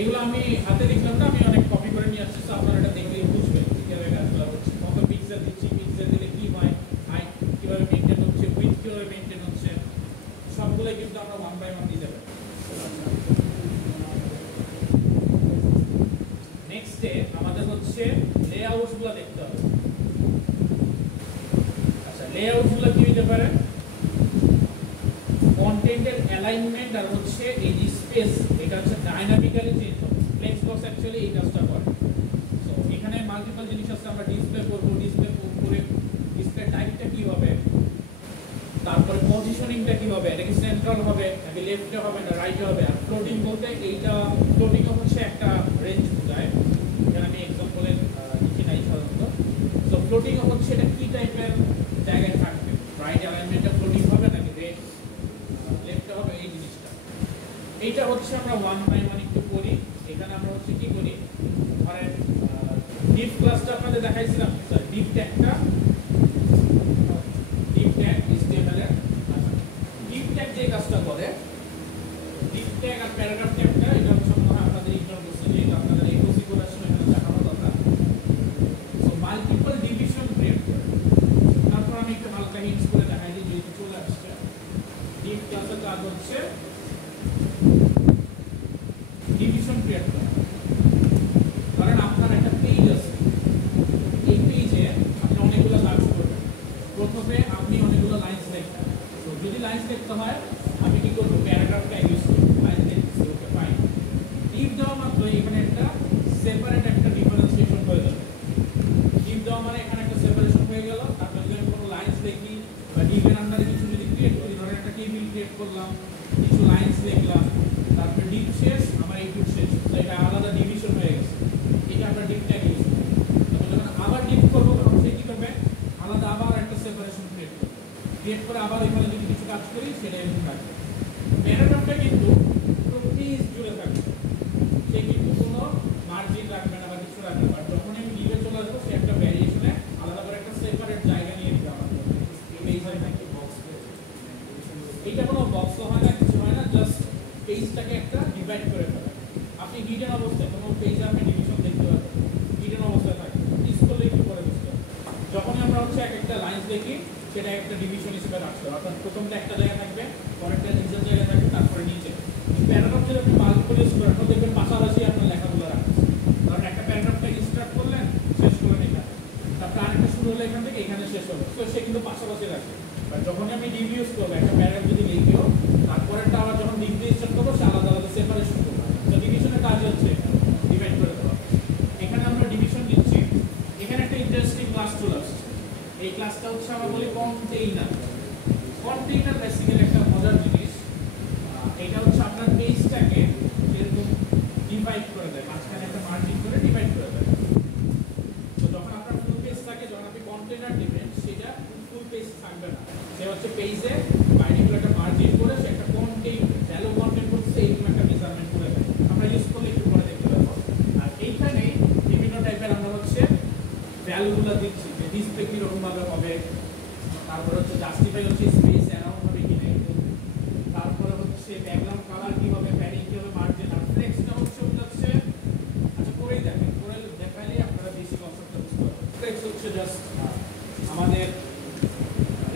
এগুলো আমি হাতে লিখলাম না, আমি অনেক কপি করে নিয়ে আসছি। আপনারা এটা দেখলেই বুঝবেন কিভাবে কাজগুলো হচ্ছে, কত পিক্সেল দিচ্ছি, পিক্সেল দিলে কি হয়, হাইট কিভাবে মেইনটেইন হচ্ছে, উইডথ কিভাবে মেইনটেইন হচ্ছে, সবগুলো কিন্তু আমরা 1 বাই 1 দিতে পারি। নেক্সট ডে আমাদের হচ্ছে লেআউটসগুলো দেখতে হবে। আচ্ছা, লেআউটসগুলো কি হতে পারে, কন্টেন্টের অ্যালাইনমেন্ট আর হচ্ছে এই যে স্পেস, এটা হচ্ছে ডাইনামিক্যালি চেঞ্জ হবে। ফ্লেক্স বক্স অ্যাকচুয়ালি এই কাজটা করে। সো এখানে মাল্টিপল জিনিস আছে, আমরা ডিসপ্লে করব, ডিসপ্লে করে ডিসপ্লে টাইপটা কি হবে, তারপরে পজিশনিংটা কি হবে, এটা কি সেন্ট্রাল হবে নাকি লেফটে হবে না রাইটে হবে। আর ফ্লোটিং বলতে এইটা ফ্লোটিং হচ্ছে একটা রেঞ্জ বোঝায়, যেটা আমি এক্সাম্পলে লিখি নাই সাধারণত। সো ফ্লোটিং হচ্ছে এটা কি টাইপের জায়গায় থাকবে, রাইট অ্যালাইনমেন্টটা ফ্লোটিং হবে নাকি লেফটে হবে, এই জিনিসটা। এইটা হচ্ছে আমরা 1 বাই 1 একটু করি। এখানে আমরা হচ্ছে কি করি, ধরেন ডিপ ক্লাসটা আপনাদের দেখাইছিলাম, ডিপ ট্যাগটা, ডিপ ট্যাগ HTML এর। ডিপ ট্যাগ যে কাজটা করে, ডিপ ট্যাগ আর প্যারাগ্রাফ ট্যাগটা, এটা হচ্ছে মনে হয় আপনাদের ইগনোর করছে, যে এটা আপনাদের এই কনফিগারেশন এখানে দেখানোর কথা। সো মাল্টিপল ডিভিশন ক্রিয়েট করে, তারপর আমি একটু হালকা হিন্টস করে দেখাই দিই, যেহেতু চলে আসছে। ডিপ ক্লাসের কাজ হচ্ছে ডিভিশন ক্রিয়েট করা। ধরেন আপনার একটা পেজ আছে, এই পেজে আপনি অনেকগুলো কাজ করবেন। প্রথমে আপনি অনেকগুলো লাইনস লিখবেন। তো যদি লাইনস লিখতে হয়, আমি কি করব, প্যারাগ্রাফ ট্যাগ ইউজ করব। লাইন লিখছি, ওকে ফাইন। ডিপ দেওয়া মাত্র এখানে একটা সেপারেট একটা ডিফারেন্সিয়েশন হয়ে যাবে। ডিপ দেওয়া মানে এখানে একটা সেপারেশন হয়ে গেল। তারপর যদি আমি কোনো লাইনস লিখি বা ডিপের আন্ডারে কিছু যদি ক্রিয়েট করি, ধরেন একটা টেবিল ক্রিয়েট করলাম, কিছু লাইনস লিখলাম, তারপর ডিপ শেষ, আমার এইটুক শেষ, তো এটা আলাদা ডিভিশন হয়ে গেছে। এটা আমরা ডিপ ট্যাগ ইউজ করি। যখন আবার ডিপ করবো তখন সে কি করবে, আলাদা আবার একটা সেপারেশন ক্রিয়েট করবে। ক্রিয়েট করে আবার এখানে যদি কিছু কাজ করি সেটা এরকম থাকবে। প্যারাগ্রাফটা কিন্তু পুরো পেজ জুড়ে থাকবে, সে কিন্তু কোনো মার্জিন রাখবে না বা কিছু রাখবে না। যখন আমি লিভে চলে আসবো সে একটা ভ্যারিয়েশনে আলাদা করে একটা সেপারেট জায়গা নিয়ে দিবে আমার জন্য। এইটা কোনো বক্স হয় না, কিছু হয় না, জাস্ট পেজটাকে একটা ডিভাইড করে ফেলে। আপনি হিডেন অবস্থায় কোনো পেজে আপনি ডিভিশন দেখতে পাবেন, হিডেন অবস্থায় থাকে, স্কুলে একটু করে বুঝতে হবে। যখনই আমরা হচ্ছে এক একটা লাইন দেখি সেটা একটা ডিভিশন হিসেবে রাখতে হবে, অর্থাৎ প্রথমটা একটা জায়গায় থাকবে, পরেরটা নিচের জায়গায় থাকবে, তারপরে নিচে। প্যারাগ্রাফ যদি আপনি মাল্টিপল ইউজ করেন তখন দেখবেন পাশাপাশি আপনার লেখাগুলো রাখছে। কারণ একটা প্যারাগ্রাফটা স্টার্ট করলেন, শেষ করলেন এখানে, তারপর আরেকটা শুরু হলো এখান থেকে এখানে শেষ হলো, তো সে কিন্তু পাশাপাশি রাখে। বাট যখনই আমি ডিভ ইউজ করবো একটা প্যারাগ্রাফ যদি লিখিও, তারপরেরটা আবার যখন ডিভ দিয়ে স্টার্ট করবো সে আলাদা আলাদা সেপারেশন করবো। তো ডিভিশনের কাজ হচ্ছে ডিভাইড করে দেওয়া। এখানে আমরা ডিভিশন দিচ্ছি। এখানে একটা ইন্টারেস্টিং ক্লাস চলে আসছে। এই ক্লাসটা হচ্ছে আমরা বলি কন্টেইনার। কন্টেইনার বেসিক্যালি একটা মজার জিনিস। এটা হচ্ছে আপনার পেজটাকে এরকম ডিভাইড করে দেয়, মাঝখানে একটা মার্জিন করে ডিভাইড করে দেয়। তো যখন আপনার ফুল পেজ থাকে, যখন আপনি কন্টেইনার দিবেন সেটা ফুল পেজ থাকবে না, সে হচ্ছে পেজে বাইরে একটা মার্জিন করে সে একটা কন্টেইন ভ্যালু কন্টেন্ট করছে এরকম একটা মেজারমেন্ট করে দেয়। আমরা ইউজ করলে একটু পরে দেখতে পাবো। আর এইখানে বিভিন্ন টাইপের আমরা হচ্ছে ভ্যালুগুলো দিচ্ছি, যে ডিসপ্লে কিরকম ভাবে হবে, তারপরে হচ্ছে জাস্টিফাই হচ্ছে স্পেস অ্যারাউন্ড হবে কিনা, তারপরে হচ্ছে ব্যাকগ্রাউন্ড কালার কি হবে, প্যাডিং কি হবে, মার্জিন আর ফ্লেক্সটা হচ্ছে আচ্ছা করেই দেখেন, করে দেখাইলে আপনারা বেশি কনসেপ্টটা বুঝতে পারবেন। ফ্লেক্স হচ্ছে জাস্ট আমাদের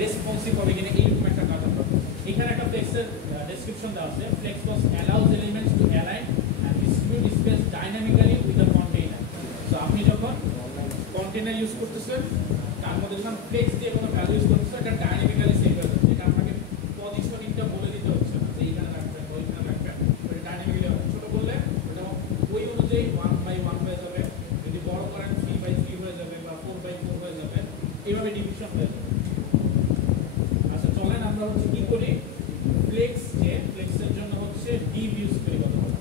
রেসপন্সিভ হবে কিনা এইরকম একটা কাজ আমরা। এখানে একটা ফ্লেক্সের ডেসক্রিপশন দেওয়া আছে। Flex was allows elements to align and distribute space dynamically with the container. So আপনি যখন কন্টেইনার ইউজ করতেছেন তার মধ্যে যখন ফ্লেক্স দিয়ে কোনো ভ্যালু ইউজ করতেছেন এটা ডাইনামিক্যালি সেভ হয়ে যাচ্ছে। এটা আপনাকে পজিশনিংটা বলে দিতে হচ্ছে না যে এইখানে রাখবেন ওইখানে রাখবেন, এটা ডাইনামিক্যালি হবে। ছোট করলে ওটা ওই অনুযায়ী 1/1 হয়ে যাবে, যদি বড় করেন 3/3 হয়ে যাবে বা 4/4 হয়ে যাবে, এইভাবে ডিভিশন হয়ে যাবে। আচ্ছা চলেন আমরা হচ্ছে কি করি, ফ্লেক্স যে ফ্লেক্সের জন্য হচ্ছে ডিভ ইউজ করি কথা বলা।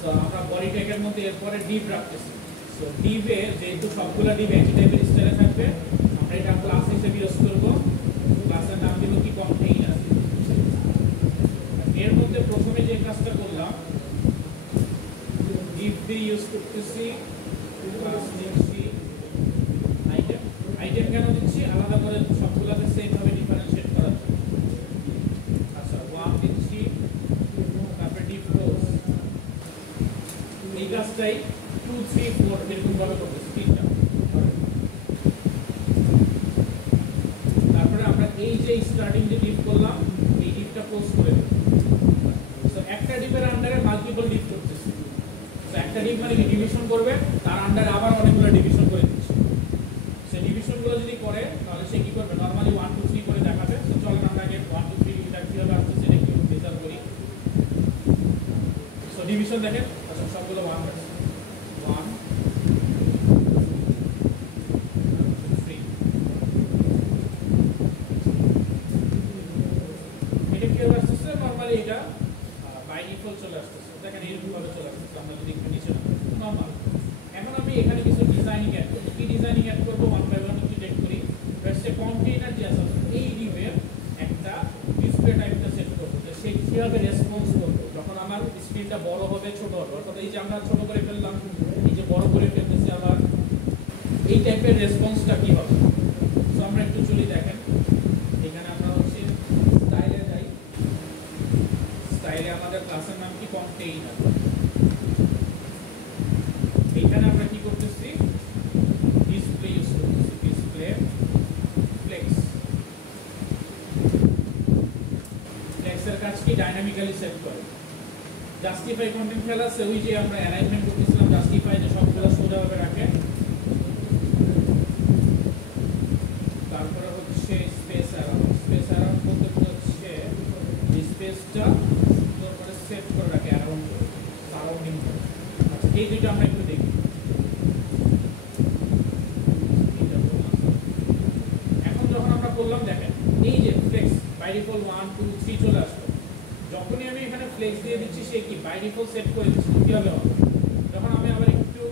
সো আমরা বডি ট্যাগের মধ্যে এরপরে ডিভ রাখতেছি। সো ডিভে যেহেতু সবগুলো ডিভ একই টাইপের স্টাইলে থাকবে, আমরা এটা ক্লাস হিসেবে ইউজ করব। ক্লাসের নাম দিব কি কন্টেইনার। এর মধ্যে প্রথমে যে কাজটা করলাম, ডিভ দিয়ে ইউজ করতেছি, ক্লাস নিচ্ছি আইটেম। আইটেম কেন দিচ্ছি, আলাদা করে সবগুলোকে সেম ভাবে ডিফারেন্সিয়েট করার জন্য। আচ্ছা 1 দিচ্ছি, তারপরে ডিভ ক্লোজ। এই কাজটাই 2 3 4 এরকম ভাবে করতেছি তিনটা। তারপরে আমরা এই যে স্টার্টিং যে ডিভ করলাম এই ডিভটা ক্লোজ করে দেব। সো একটা ডিভের আন্ডারে মাল্টিপল ডিভ করতেছি। সো একটা ডিভ মানে কি ডিভিশন করবে, তার আন্ডারে আবার অনেকগুলো ডিভিশন করে দিচ্ছি। সে ডিভিশনগুলো যদি করে তাহলে সে কি করবে, নরমালি 1 2 3 করে দেখাবে। সো চলেন আমরা আগে 1 2 3 ডিভিশন কিভাবে আসছে সেটা একটু মেজার করি। সো ডিভিশন দেখেন, আচ্ছা সবগুলো 1 আছে, 1 3। এটা কিভাবে আসছে, নরমালি এটা বাই ডিফল্ট চলে আসছে। দেখেন এরকম ভাবে চলে আসছে। আমরা যদি একটু নিচে নরমাল, এখন আমি এখানে কিছু ডিজাইনিং অ্যাড করব। কি ডিজাইনিং অ্যাড করব, 1/1 ডিটেক্ট করি। ফার্স্টে কন্টেইনার যে আছে এই ডিভে একটা ডিসপ্লে টাইপটা সেট করব, যে সে কিভাবে রেসপন্স করবে যখন আমার স্ক্রিনটা বড় হবে ছোট হবে। অর্থাৎ এই যে আমরা ছোট করে ফেললাম, এই যে বড় করে ফেলতেছি, আবার এই টাইপের রেসপন্সটা কি হবে। সো আমরা একটু চলি, দেখেন এখানে আমরা হচ্ছে স্টাইলে যাই। স্টাইলে আমাদের ক্লাসের নাম কি কন্টেইনার। এখানে আমরা কি করতেছি, ডিসপ্লে ইউজ করতেছি, ডিসপ্লে ফ্লেক্স। ফ্লেক্সের কাজ কি, ডাইনামিক্যালি সেট করে। জাস্টিফাই কন্টেন্ট ফেলা আছে, ওই যে আমরা অ্যালাইনমেন্ট করতেছিলাম, জাস্টিফাই যে সবগুলো সোজাভাবে রাখে। তারপরে হচ্ছে স্পেস অ্যারাউন্ড। স্পেস অ্যারাউন্ড বলতে হচ্ছে স্পেসটা সুন্দর করে সেট করে রাখে, অ্যারাউন্ড করে, সারাউন্ডিং করে। আচ্ছা এই দুইটা আমরা একটু দেখি। এখন যখন আমরা করলাম দেখেন এই যে ফ্লেক্স বাই ডিফল্ট 1 2 3 চলে আসলো। যখনই আমি এখানে ফ্লেক্স দিয়ে দিচ্ছি সে কি বাই ডিফল্ট সেট করে দিচ্ছি, কিভাবে হবে, যখন আমি আবার একটু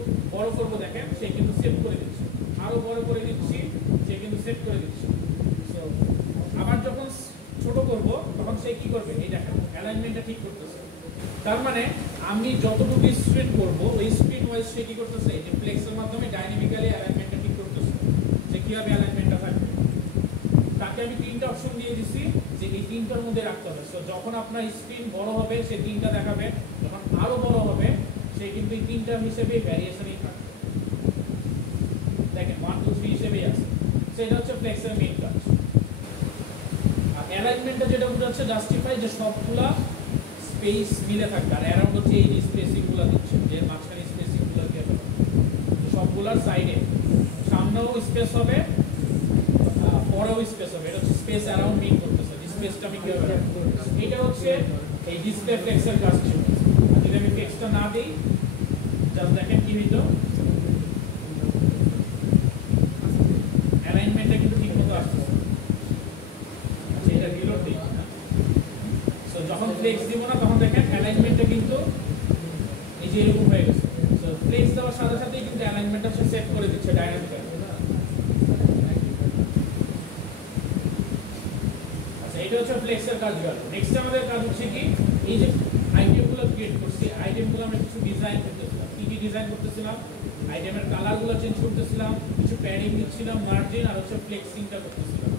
বড় করবো দেখেন সে কিন্তু সেভ করে দিচ্ছে, আরো বড় করে দিচ্ছি সে কিন্তু সেভ করে দিচ্ছে। আবার যখন ছোট করব তখন সে কি করবে, এই দেখেন অ্যালাইনমেন্টটা ঠিক করতেছে। তার মানে আমি যতটুকু স্পিড করব ওই স্পিড ওয়াইজ সে কি করতেছে, এই যে ফ্লেক্সের মাধ্যমে ডাইনামিক্যালি অ্যালাইনমেন্টটা ঠিক করতেছে যে কিভাবে অ্যালাইনমেন্টটা থাকবে। তাকে আমি তিনটা অপশন দিয়ে দিছি যে এই তিনটার মধ্যে রাখতে হবে। সো যখন আপনার স্ক্রিন বড় হবে সে তিনটা দেখাবে, যখন আরো বড় হবে সে কিন্তু এই তিনটা হিসেবে ভ্যারিয়েশনই থাকবে। দেখেন 1 2 3 হিসেবেই আছে। সেটা হচ্ছে ফ্লেক্সের মেইন কাজ। আর অ্যালাইনমেন্টটা যেটা হচ্ছে জাস্টিফাই যে সবগুলা স্পেস মিলে থাকবে, আর অ্যারাউন্ড হচ্ছে এই স্পেসিংগুলো দিচ্ছে যে মাঝখানে স্পেসিংগুলো দিয়ে দেবে সবগুলার সাইডে, সামনেও স্পেস হবে পরেও স্পেস হবে। এটা হচ্ছে স্পেস অ্যারাউন্ড মিন করতেছে, স্পেসটা আমি কিভাবে রাখবো। এটা হচ্ছে এই ডিসপ্লে ফ্লেক্সের কাজ ছিল। আর যদি আমি ফ্লেক্সটা না দিই জাস্ট দেখেন কি হইতো, অ্যালাইনমেন্টটা কিন্তু ঠিক মতো আসতেছে। আচ্ছা এটা রিলোড দিই। সো যখন ফ্লেক্স দিব না তখন দেখেন অ্যালাইনমেন্টটা কিন্তু এই যে এরকম হয়ে গেছে। সো ফ্লেক্স দেওয়ার সাথে সাথেই কিন্তু অ্যালাইনমেন্টটা সে সেট করে দিচ্ছে ডাইনামিক্যালি। এটা হচ্ছে ফ্লেক্সের কাজ গেল। নেক্সট আমাদের কাজ হচ্ছে কি, এই যে আইটেমগুলো ক্রিয়েট করছি, আইটেমগুলো আমরা কিছু ডিজাইন করতেছিলাম। কি কি ডিজাইন করতেছিলাম, আইটেমের কালারগুলো চেঞ্জ করতেছিলাম, কিছু প্যাডিং দিচ্ছিলাম, মার্জিন আর হচ্ছে ফ্লেক্সিংটা করতেছিলাম।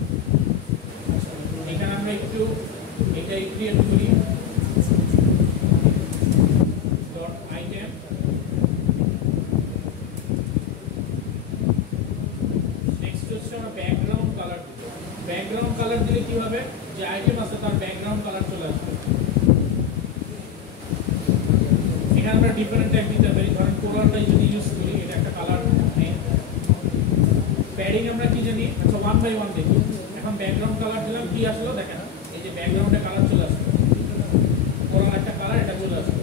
এখানে আমরা একটু এটাই ক্রিয়েট করি ডট আইটেম। নেক্সট হচ্ছে আমরা ব্যাকগ্রাউন্ড কালার দিব। ব্যাকগ্রাউন্ড কালার দিলে কি হবে, যে আইটেম আছে তার ব্যাকগ্রাউন্ড কালার চলে আসবে। এখানে আমরা ডিফারেন্ট টাইপ দিতে পারি, ধরেন কোলারটাই যদি ইউজ করি, এটা একটা কালার। প্যাডিং আমরা কি জানি, আচ্ছা 1 বাই 1 দেখি। এখন ব্যাকগ্রাউন্ড কালার দিলাম, কি আসলো দেখেন, এই যে ব্যাকগ্রাউন্ডে কালার চলে আসবে, কোলার একটা কালার এটা চলে আসবে।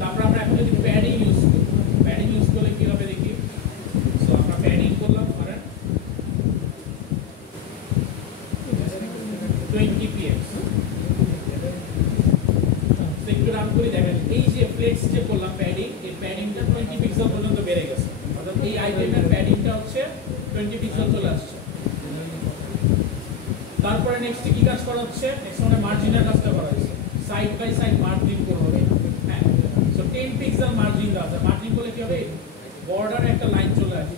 তারপর আমরা এখন যদি প্যাডিং ইউজ করি, প্যাডিং ইউজ করলে কি হবে দেখি। সো আমরা প্যাডিং করলাম ধরেন 20 px। একটু রান করে দেখেন এই যে ফ্লেক্স যে করলাম প্যাডিং, এই প্যাডিংটা 20 পিক্সেল পর্যন্ত বেড়ে গেছে। অর্থাৎ এই আইটেমের প্যাডিংটা হচ্ছে 20 পিক্সেল চলে আসছে। তারপরে নেক্সট কি কাজ করা হচ্ছে, নেক্সট মানে মার্জিনের কাজটা করা হচ্ছে। সাইড বাই সাইড মার্জিন করব। হ্যাঁ, সো 10 পিক্সেল মার্জিন দাও। মার্জিন করলে কি হবে, বর্ডারে একটা লাইন চলে আসবে।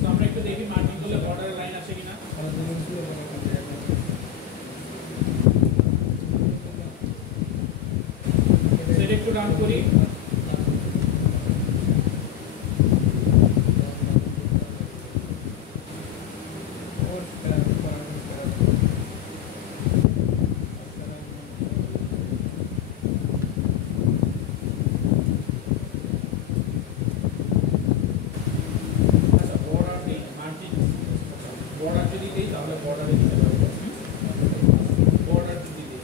তো আমরা একটু দেখি মার্জিন করলে বর্ডারে লাইন আসে কিনা। সেটা একটু রান করি। বর্ডার যদি দিই তাহলে বর্ডারে দিতে পারবো। বর্ডার যদি দিই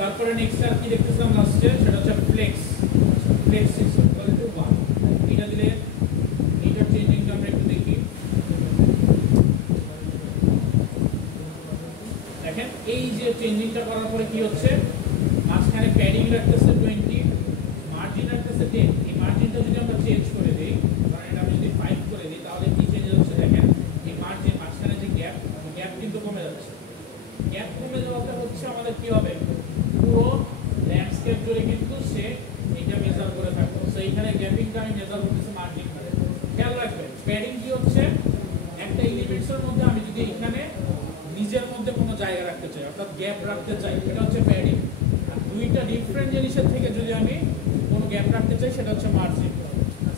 তারপরে নেক্সট আর কি দেখতেছিলাম লাস্টে, সেটা হচ্ছে flex. Flex is equal to 1। এটা দিলে এটা চেঞ্জিংটা আমরা একটু দেখি। দেখেন এই যে চেঞ্জিংটা করার পরে কি হচ্ছে, মাঝখানে প্যাডিং রাখতেছে 20, মার্জিন রাখতেছে 10। এই মার্জিনটা যদি আমরা চেঞ্জ করে দিই, কারণ এটা আমি যদি 5 করে দিই তাহলে কি চেঞ্জ হচ্ছে দেখেন, এই মার্জিন মাঝখানে যে গ্যাপ কিন্তু কমে যাচ্ছে। গ্যাপ কমে যাওয়াতে হচ্ছে আমাদের কি হবে, পুরো ল্যান্ডস্কেপ জুড়ে কিন্তু সে এটা মেজার করে থাকবে। সো এইখানে গ্যাপিংটা আমি মেজার করতেছি মার্জিন করে। খেয়াল রাখবেন প্যাডিং কি হচ্ছে, একটা এলিমেন্টসের মধ্যে আমি যদি এখানে নিজের মধ্যে কোনো জায়গা রাখতে চাই, অর্থাৎ গ্যাপ রাখতে চাই, এটা হচ্ছে প্যাডিং। আর দুইটা ডিফারেন্ট জিনিসের থেকে যদি আমি কোনো গ্যাপ রাখতে চাই সেটা হচ্ছে মার্জিন।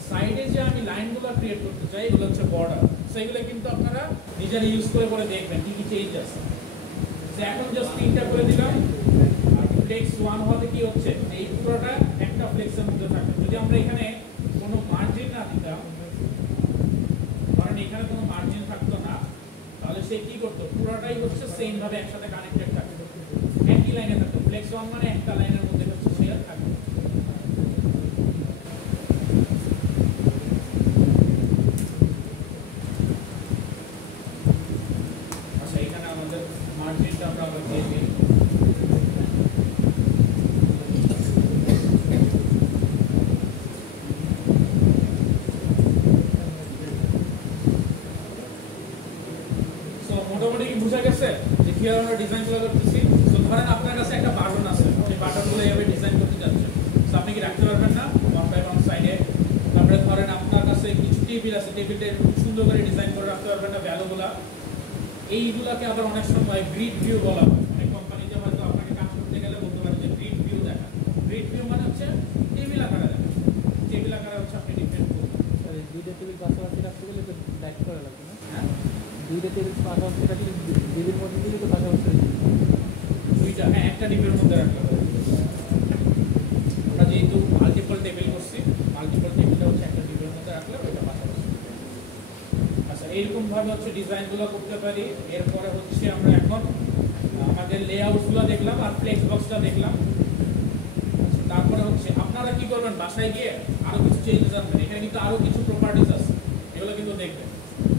সাইডে যে আমি লাইনগুলো ক্রিয়েট করতে চাই এগুলো হচ্ছে বর্ডার। সেইগুলো কিন্তু আপনারা নিজেরা ইউজ করে দেখবেন কি কি চেঞ্জ আছে। এখন জাস্ট 3টা করে দিলাম আর ফ্লেক্স 1 হওয়াতে কি হচ্ছে এই পুরোটা একটা ফ্লেক্সের মধ্যে থাকবে যদি আমরা এখানে কোনো মার্জিন না দিতাম কারণ এখানে কোনো মার্জিন থাকতো না তাহলে সে কি করতো পুরোটাই হচ্ছে সেম ভাবে একসাথে কানেক্টেড থাকতো একই লাইনে থাকতো ফ্লেক্স 1 মানে একটা লাইনের মধ্যে হচ্ছে সে থাকবে আচ্ছা এখানে আমাদের মার্জিনটা আমরা আবার দিয়ে দিই মোটামুটি কি বুঝা গেছে যে কিভাবে আমরা ডিজাইনগুলো করতেছি তো ধরেন আপনার কাছে একটা বাটন আছে সেই বাটনগুলো এইভাবে ডিজাইন করতে যাচ্ছেন তো আপনি কি রাখতে পারবেন না ওয়ান বাই ওয়ান সাইডে তারপরে ধরেন আপনার কাছে কিছু টেবিল আছে টেবিলটা খুব সুন্দর করে ডিজাইন করে রাখতে পারবেন না ভ্যালুগুলা এইগুলাকে আবার অনেক সময় গ্রিড ভিউ বলা হয় অনেক কোম্পানিতে হয়তো আপনাকে কাজ করতে গেলে বলতে পারেন যে গ্রিড ভিউ দেখা গ্রিড ভিউ মানে হচ্ছে টেবিল আকারে দেখা টেবিল আকারে হচ্ছে আপনি ডিফারেন্ট করবেন দুইটা টেবিল পাশাপাশি রাখতে গেলে তো লাইট করা লাগবে না হ্যাঁ দুইটা টেবিল পাশাপাশি রাখলে ডিবির মধ্যে দিলে তো পাশাপাশি দুইটা হ্যাঁ একটা ডিবের মধ্যে রাখতে হবে আমরা যেহেতু মাল্টিপল টেবিল করছি মাল্টিপল টেবিলটা হচ্ছে একটা ডিবের মধ্যে রাখলে ওইটা পাশাপাশি আচ্ছা এইরকম ভাবে হচ্ছে ডিজাইনগুলো করতে পারি এরপরে হচ্ছে আমরা এখন আমাদের লেআউটগুলো দেখলাম আর ফ্লেক্স বক্সটা দেখলাম তারপরে হচ্ছে আপনারা কি করবেন বাসায় গিয়ে আরো কিছু চেঞ্জেস আনবেন এখানে কিন্তু আরো কিছু প্রপার্টিজ আছে এগুলো কিন্তু দেখবেন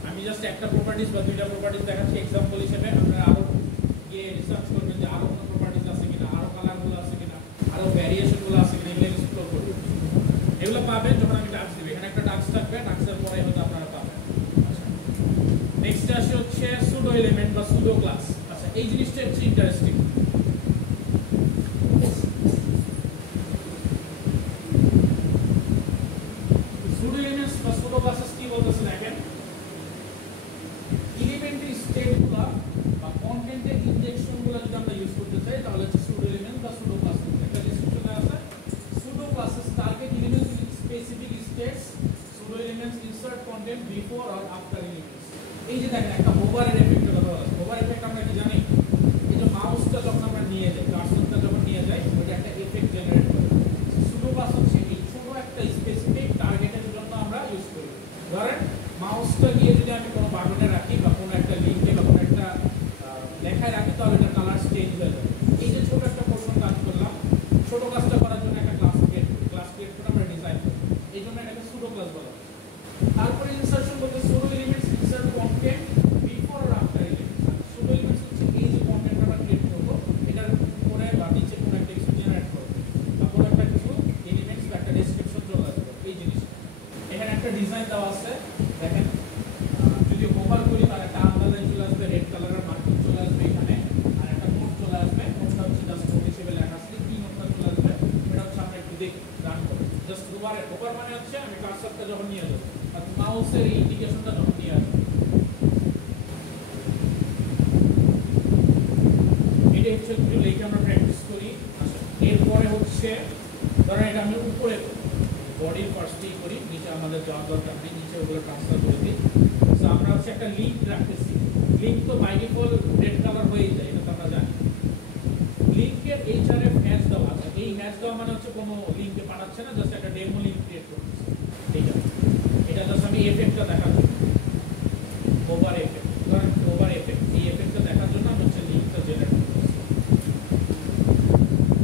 আমি জাস্ট একটা প্রপার্টিজ বা দুইটা প্রপার্টিজ দেখাচ্ছি এক্সাম্পল হিসেবে আপনারা আরো গিয়ে রিসার্চ করবেন যে আরো কোনো প্রপার্টিজ আছে কিনা আরো কালারগুলো আছে কিনা আরো ভ্যারিয়েশনগুলো আছে কিনা এগুলো এক্সপ্লোর করবেন এগুলো পাবেন যখন আমি টাক্স দিব এখানে একটা টাক্স থাকবে টাক্সের পরে হয়তো আপনারা পাবেন আচ্ছা নেক্সট আসে হচ্ছে সুডো এলিমেন্ট বা সুডো ক্লাস আচ্ছা এই জিনিসটা হচ্ছে ইন্টারেস্টিং সুডো এলিমেন্টস বা সুডো ক্লাসেস কি বলতেছে দেখেন এলিমেন্টারি স্টেটগুলো বা কন্টেন্টের ইনজেকশনগুলো যদি আমরা ইউজ করতে চাই তাহলে হচ্ছে সুডো এলিমেন্ট বা সুডো ক্লাস একটা ডিসক্রিপশনে আছে pseudo classes target elements with specific states pseudo elements insert content before or after elements এই যে দেখেন একটা হোভারের এফেক্টের কথা বলা আছে হোভার এফেক্ট আমরা কি জানি এই যে মাউসটা যখন আমরা নিয়ে যাই কার্সরটা যখন নিয়ে যাই ওটা একটা এফেক্ট জেনারেট করে সুডো ক্লাস হচ্ছে এই ছোট একটা স্পেসিফিক টার্গেটের জন্য আমরা ইউজ করি ধরেন মাউসটা গিয়ে যদি আমি কোনো বাটনে রাখি বা কোনো একটা লিঙ্কে বা কোনো একটা লেখায় রাখি তাহলে এটা কালার চেঞ্জ হয়ে যাবে এই যে ছোট একটা পোর্শন কাজ করলাম ছোট কাজটা করার জন্য একটা ক্লাস ক্রিয়েট করে আমরা ডিজাইন করি এই জন্য এটাকে সুডো ক্লাস বলা হয় তারপরে ইনসার্শন বলতে pseudo elements insert content before or after elements pseudo elements হচ্ছে এই যে কন্টেন্ট আমরা ক্রিয়েট করব এটার উপরে বা নিচে কোনো একটা কিছু জেনারেট করব বা কোনো একটা কিছু এলিমেন্টস বা একটা ডেসক্রিপশন চলে আসবে এই জিনিসটা এখানে একটা ডিজাইন দেওয়া আছে দেখেন যদি ওভার করি তাহলে একটা আন্ডারলাইন চলে আসবে রেড কালারের মার্কিং চলে আসবে এখানে আর একটা নোট চলে আসবে নোটটা হচ্ছে জাস্ট নোট হিসেবে লেখা আছে কি নোটটা চলে আসবে এটা হচ্ছে আমরা একটু দেখি রান করি জাস্ট ওভার মানে হচ্ছে আমি কার্সরটা যখন নিয়ে যাব আর মাউসের এই ইন্ডিকেশনটা যখন নিয়ে আসব এটা হচ্ছে একটু লিখে আমরা প্র্যাকটিস করি আচ্ছা এরপরে হচ্ছে ধরেন এটা আমি উপরে বডির ফার্স্টেই করি নিচে আমাদের যাওয়ার দরকার নেই নিচে ওগুলো ট্রান্সফার করে দিই তো আমরা হচ্ছে একটা লিঙ্ক রাখতেছি লিঙ্ক তো বাই ডিফল্ট রেড কালার হয়ে যায় এটা তো আমরা জানি লিঙ্কের এইচআরএফ হ্যাশ দেওয়া আছে এই হ্যাশ দেওয়া মানে হচ্ছে কোনো লিঙ্কে পাঠাচ্ছে না জাস্ট একটা ডেমো লিঙ্ক ক্রিয়েট করতেছে ঠিক আছে এটা জাস্ট আমি এফেক্টটা দেখার জন্য ওভার এফেক্ট ধরেন ওভার এফেক্ট এই এফেক্টটা দেখার জন্য আমি হচ্ছে লিঙ্কটা জেনারেট করতেছি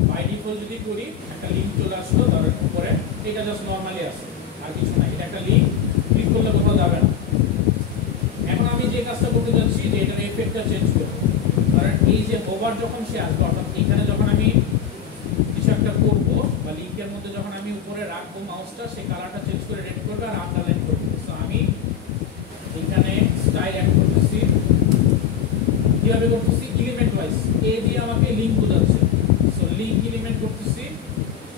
বাই ডিফল্ট যদি করি একটা লিঙ্ক চলে আসলো ধরেন উপরে এটা জাস্ট নরমালি আছে আর কিছু না এটা একটা লিঙ্ক ক্লিক করলে কোথাও যাবে না এখন আমি যে কাজটা করতে যাচ্ছি যে এটার এফেক্টটা চেঞ্জ করব কারণ এই যে ওভার যখন সে আসবে অর্থাৎ এখানে যখন আমি কিছু একটা করব বা লিঙ্কের মধ্যে যখন আমি উপরে রাখবো মাউসটা সেই কালারটা চেঞ্জ করে রেড করবে আর আন্ডারলাইন করবে সো আমি এখানে স্টাইল অ্যাড করতেছি কিভাবে করতেছি এলিমেন্ট ওয়াইজ এ দিয়ে আমাকে লিঙ্ক বোঝাচ্ছে সো লিঙ্ক এলিমেন্ট করতেছি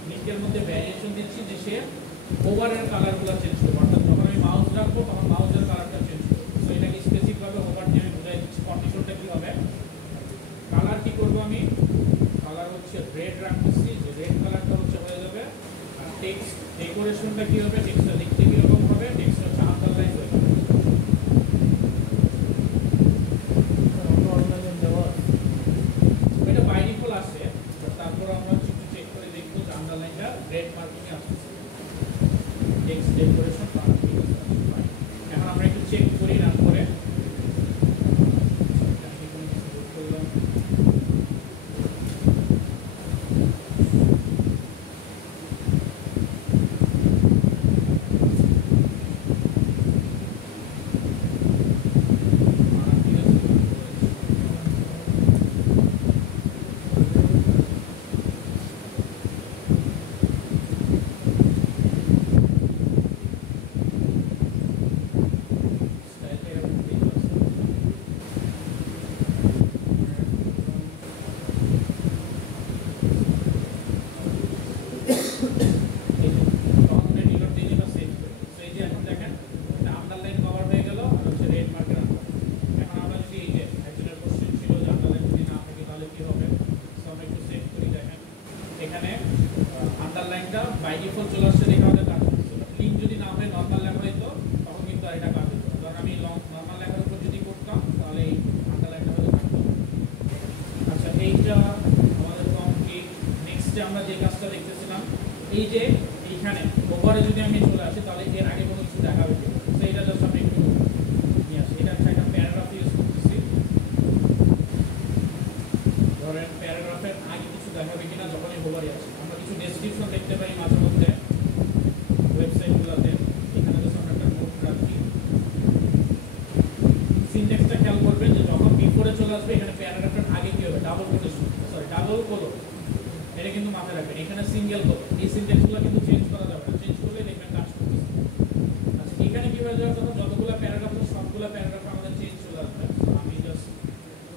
লিঙ্কের মধ্যে ভ্যারিয়েশন দিচ্ছি যে সে ওভারের কালারগুলো চেঞ্জ করবে অর্থাৎ যখন আমি মাউস রাখবো তখন মাউসের কালারটা চেঞ্জ করবে সো এটাকে স্পেসিফিকভাবে ওভার দিয়ে আমি বোঝাই দিচ্ছি কন্ডিশনটা কি হবে কালার কি করবো আমি কালার হচ্ছে রেড রাখতেছি যে রেড কালারটা হচ্ছে হয়ে যাবে আর টেক্সট ডেকোরেশনটা কি হবে টেক্সটটা লিখতে কি রকম হবে টেক্সট হচ্ছে আন্ডারলাইন হয়ে যাবে এইটা আমাদের কমপ্লিট। নেক্সটে আমরা যে কাজটা দেখতেছিলাম, এই যে এইখানে ওভারে যদি আমি চলে আসি তাহলে এর আগে কোনো কিছু দেখাবে কি, তো এটা জাস্ট আমি একটু নিয়ে আসি। এটা একটা প্যারাগ্রাফ ইউজ করতেছি, ধরেন প্যারাগ্রাফের আগে কিছু দেখাবে কিনা যখনই ওভারে আসে। আমরা কিছু ডেসক্রিপশন দেখতে পাই মাঝে মধ্যে ওয়েবসাইটগুলোতে, এখানে জাস্ট আমরা একটা নোট রাখি। সিনট্যাক্সটা খেয়াল করবেন যে যখন বিফোরে চলে আসবে এখানে প্যারাগ্রাফের আগে কি হবে, double quotation, sorry double colon, এটা কিন্তু মাথায় রাখবেন। এখানে সিঙ্গেল কোলন, এই সিনট্যাক্সগুলো কিন্তু চেঞ্জ করা যাবে না, চেঞ্জ করলে দেখবেন কাজ করতেছে। আচ্ছা এখানে কি হয়ে যাওয়ার কথা, যতগুলো প্যারাগ্রাফ আছে সবগুলো প্যারাগ্রাফ আমাদের চেঞ্জ চলে আসবে। আমি জাস্ট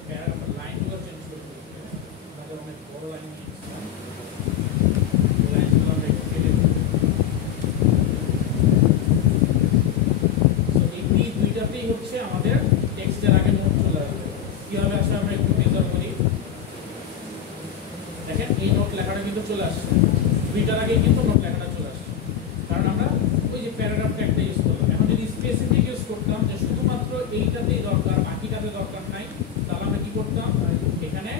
প্যারাগ্রাফের লাইনগুলো চেঞ্জ করে দিচ্ছি, আমাদের অনেক বড় লাইন নিয়েছিলাম, লাইনগুলো আমরা একটু কেটে দিই। সো এই দুইটাতেই হচ্ছে আমাদের টেক্সটের আগে নোট চলে আসবে। কিভাবে আসলে আমরা একটু মেজার করি, দেখেন এই নোট লেখাটা কিন্তু চলে আসছে, দুইটার আগেই কিন্তু নোট লেখাটা চলে আসছে, কারণ আমরা ওই যে প্যারাগ্রাফটা একটা ইউজ করলাম। এখন যদি স্পেসিফিক ইউজ করতাম যে শুধুমাত্র এইটাতেই দরকার বাকিটাতে দরকার নাই, তাহলে আমরা কি করতাম, এখানে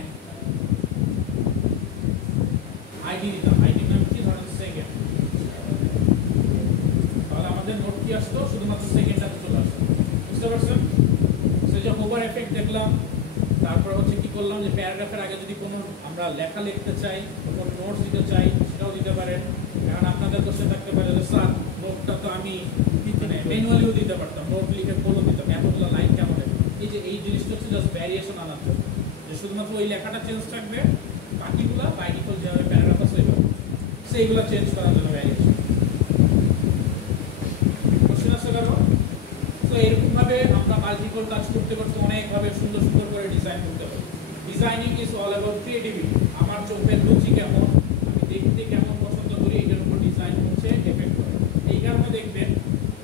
আইডি দিতাম, আইডি নাম কি ধরেন সেকেন্ড, তাহলে আমাদের নোট কি আসতো, শুধুমাত্র সেকেন্ডটাতে চলে আসতো। বুঝতে পারছেন? সেই যে ওভার এফেক্ট দেখলাম, তারপর হচ্ছে কি করলাম যে প্যারাগ্রাফের আগে যদি কোনো আমরা লেখা লিখতে চাই, কোনো নোটস দিতে চাই, সেটাও দিতে পারেন। এখন আপনাদের কোশ্চেন থাকতে পারে যে স্যার নোটটা তো আমি ম্যানুয়ালিও দিতে পারতাম, নোট লিখে কোলন দিতাম, এতগুলো লাইন কেমন হবে। এই যে এই জিনিসটা হচ্ছে জাস্ট ভ্যারিয়েশন আনার জন্য, যে শুধুমাত্র ওই লেখাটা চেঞ্জ থাকবে, বাকিগুলো বাই ডিফল্ট যেভাবে প্যারাগ্রাফ আছে সেইগুলো চেঞ্জ করার জন্য ভ্যারিয়েশন। কোশ্চেন আছে কারো? তো এরকমভাবে আমরা মাল্টিপল কাজ করতে করতে অনেকভাবে সুন্দর সুন্দর করে ডিজাইন করতে পারি। Designing is all about creativity. আমার চোখের রুচি কেমন, আমি দেখতে কেমন পছন্দ করি, এটার উপর ডিজাইন হচ্ছে এফেক্ট করে। এই কারণে দেখবেন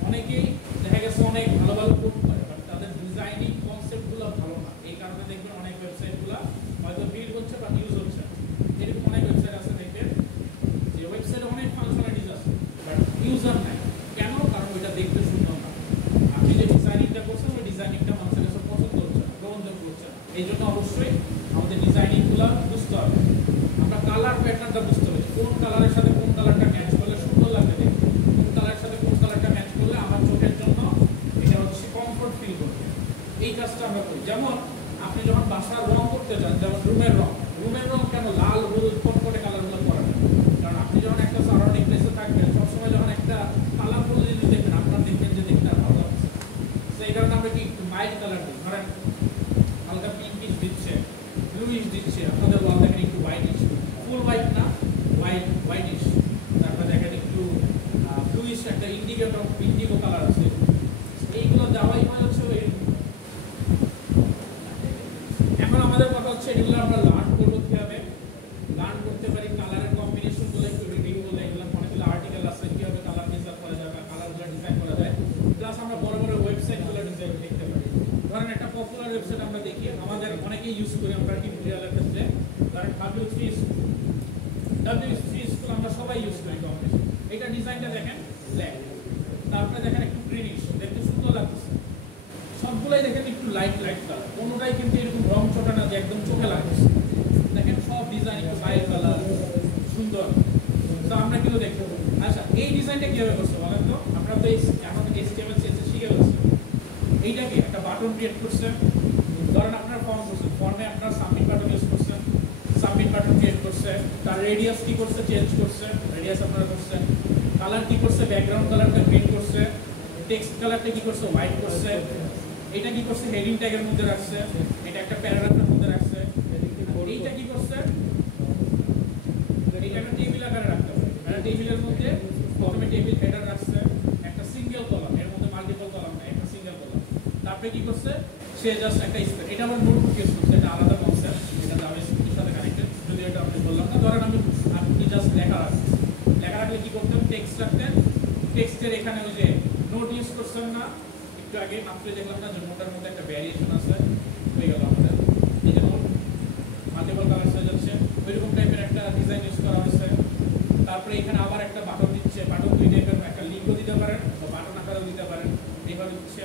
অনেকেই দেখা গেছে অনেক ভালো ভালো কোড করে, বাট তাদের ডিজাইনিং কনসেপ্টগুলো ভালো না। এই কারণে দেখবেন অনেক ওয়েবসাইটগুলো হয়তো বিল্ড হচ্ছে বা ইউজ হচ্ছে। এরকম অনেক ওয়েবসাইট আছে দেখবেন যে ওয়েবসাইটে অনেক ফাংশনালিটিস আছে, বাট ইউজার নাই। কেন? কারণ ওইটা দেখতে সুন্দর না। আপনি যে ডিজাইনিংটা করছেন ওই ডিজাইনিংটা মানুষের কাছে পছন্দ হচ্ছে না, গ্রহণযোগ্য হচ্ছে না। এই জন্য অবশ্যই আমাদের ডিজাইনিংগুলো বুঝতে হবে। আমরা কালার প্যাটার্নটা বুঝতে হবে, কোন কালারের সাথে কোন কালারটা ম্যাচ করলে সুন্দর লাগবে দেখতে, কোন কালারের সাথে কোন কালারটা ম্যাচ করলে আমার চোখের জন্য এটা হচ্ছে কমফোর্ট ফিল করবে। এই কাজটা আমরা করি। যেমন আপনি যখন বাসার রং করতে যান, যেমন রুমের রং কেন লাল হলুদ কটকটে কালারগুলো করা যায়, কারণ আপনি যখন একটা সারাউন্ডিং প্লেসে থাকবেন সবসময় যখন একটা কালারফুল জিনিস দেখবেন আপনার দেখবেন যে দেখতে ভালো লাগছে। তো এই কারণে আমরা কি একটু মাইল্ড কালার দিই, ধরেন হালকা পিঙ্কিশ দিচ্ছে, ব্লুইশ দিচ্ছে, আপনাদের ওয়াল দেখেন একটু হোয়াইটিশ, ফুল হোয়াইট না, হোয়াইটিশ, তারপরে দেখেন একটু ব্লুইশ, একটা ইন্ডিগো কালার আছে। এইগুলো দেওয়াই হয় হচ্ছে ওই। এখন আমাদের কথা হচ্ছে এগুলো আমরা লার্ন করবো কিভাবে, লার্ন করতে পারি কালারের কম্বিনেশনগুলো একটু রিভিউ হলে, এগুলো অনেকগুলো আর্টিকেল আছে কিভাবে কালার ডিজাইন করা যায় বা কালারগুলো ডিজাইন করা যায়, প্লাস আমরা বড় বড় ওয়েবসাইটগুলো ডিজাইন দেখতে পারি। ধরেন একটা পপুলার ওয়েবসাইট আমরা দেখি, আমাদের অনেকেই ইউজ করি আমরা টিউটোরিয়ালের ক্ষেত্রে, ধরেন W3 স্কুল আমরা সবাই ইউজ করি কম বেশি। এটা ডিজাইনটা দেখেন ব্ল্যাক, তারপরে দেখেন একটু গ্রিনিশ, দেখতে সুন্দর লাগতেছে। সবগুলাই দেখেন একটু লাইট কালার, কোনোটাই কিন্তু এরকম রং ছোটা না যে একদম চোখে লাগতেছে। দেখেন সব ডিজাইন একটু ফাইল কালার সুন্দর, তো আমরা কিন্তু দেখবো। আচ্ছা এই ডিজাইনটা কিভাবে করছে বলেন তো? আমরা তো এখন HTML CSS শিখে ফেলছি। এইটা কি একটা বাটন ক্রিয়েট করছেন, ধরেন আপনার ফর্ম করছেন, ফর্মে আপনার সাবমিট বাটন ইউজ করছেন, সাবমিট বাটন ক্রিয়েট করছে, তার রেডিয়াস কি করছে, চেঞ্জ করছে, রেডিয়াস আপনারা করছেন, কালার কি করছে, ব্যাকগ্রাউন্ড কালারটা গ্রিন করছে, টেক্সট কালারটা কি করছে, হোয়াইট করছে, এটা কি করছে, হেডিং ট্যাগের মধ্যে রাখছে, এটা একটা প্যারাগ্রাফের মধ্যে রাখছে, এইটা কি করছে, এটা একটা টেবিল আকারে রাখতে হবে, একটা টেবিলের মধ্যে প্রথমে টেবিল হেডার রাখছে, একটা সিঙ্গেল কলাম, এর মধ্যে মাল্টিপল কলাম না, একটা সিঙ্গেল কলাম। তারপরে কি করছে, সে জাস্ট একটা স্পেস, এটা আমার নোটবুক ইউজ করছে, এটা আলাদা কনসেপ্ট, এটা জাভাস্ক্রিপ্টের সাথে কানেক্টেড, যদি এটা আপনি বললাম না। ধরেন আপনি জাস্ট লেখা রাখলে কি করতেন, টেক্সট রাখতেন, টেক্সটের এখানে ওই যে নোট ইউজ করছেন না, একটু আগে মাত্র দেখলাম না যে নোটের মধ্যে একটা ভ্যারিয়েশন আছে, হয়ে গেল আমাদের এই যে নোট মাল্টিপল কালার হয়ে যাচ্ছে, ওইরকম টাইপের একটা ডিজাইন ইউজ করা হয়েছে। তারপরে এখানে আবার একটা বাটন দিচ্ছে, বাটন দুই টাইপের, একটা লিঙ্কও দিতে পারেন বা বাটন আকারেও দিতে পারেন, এইভাবে দিচ্ছে।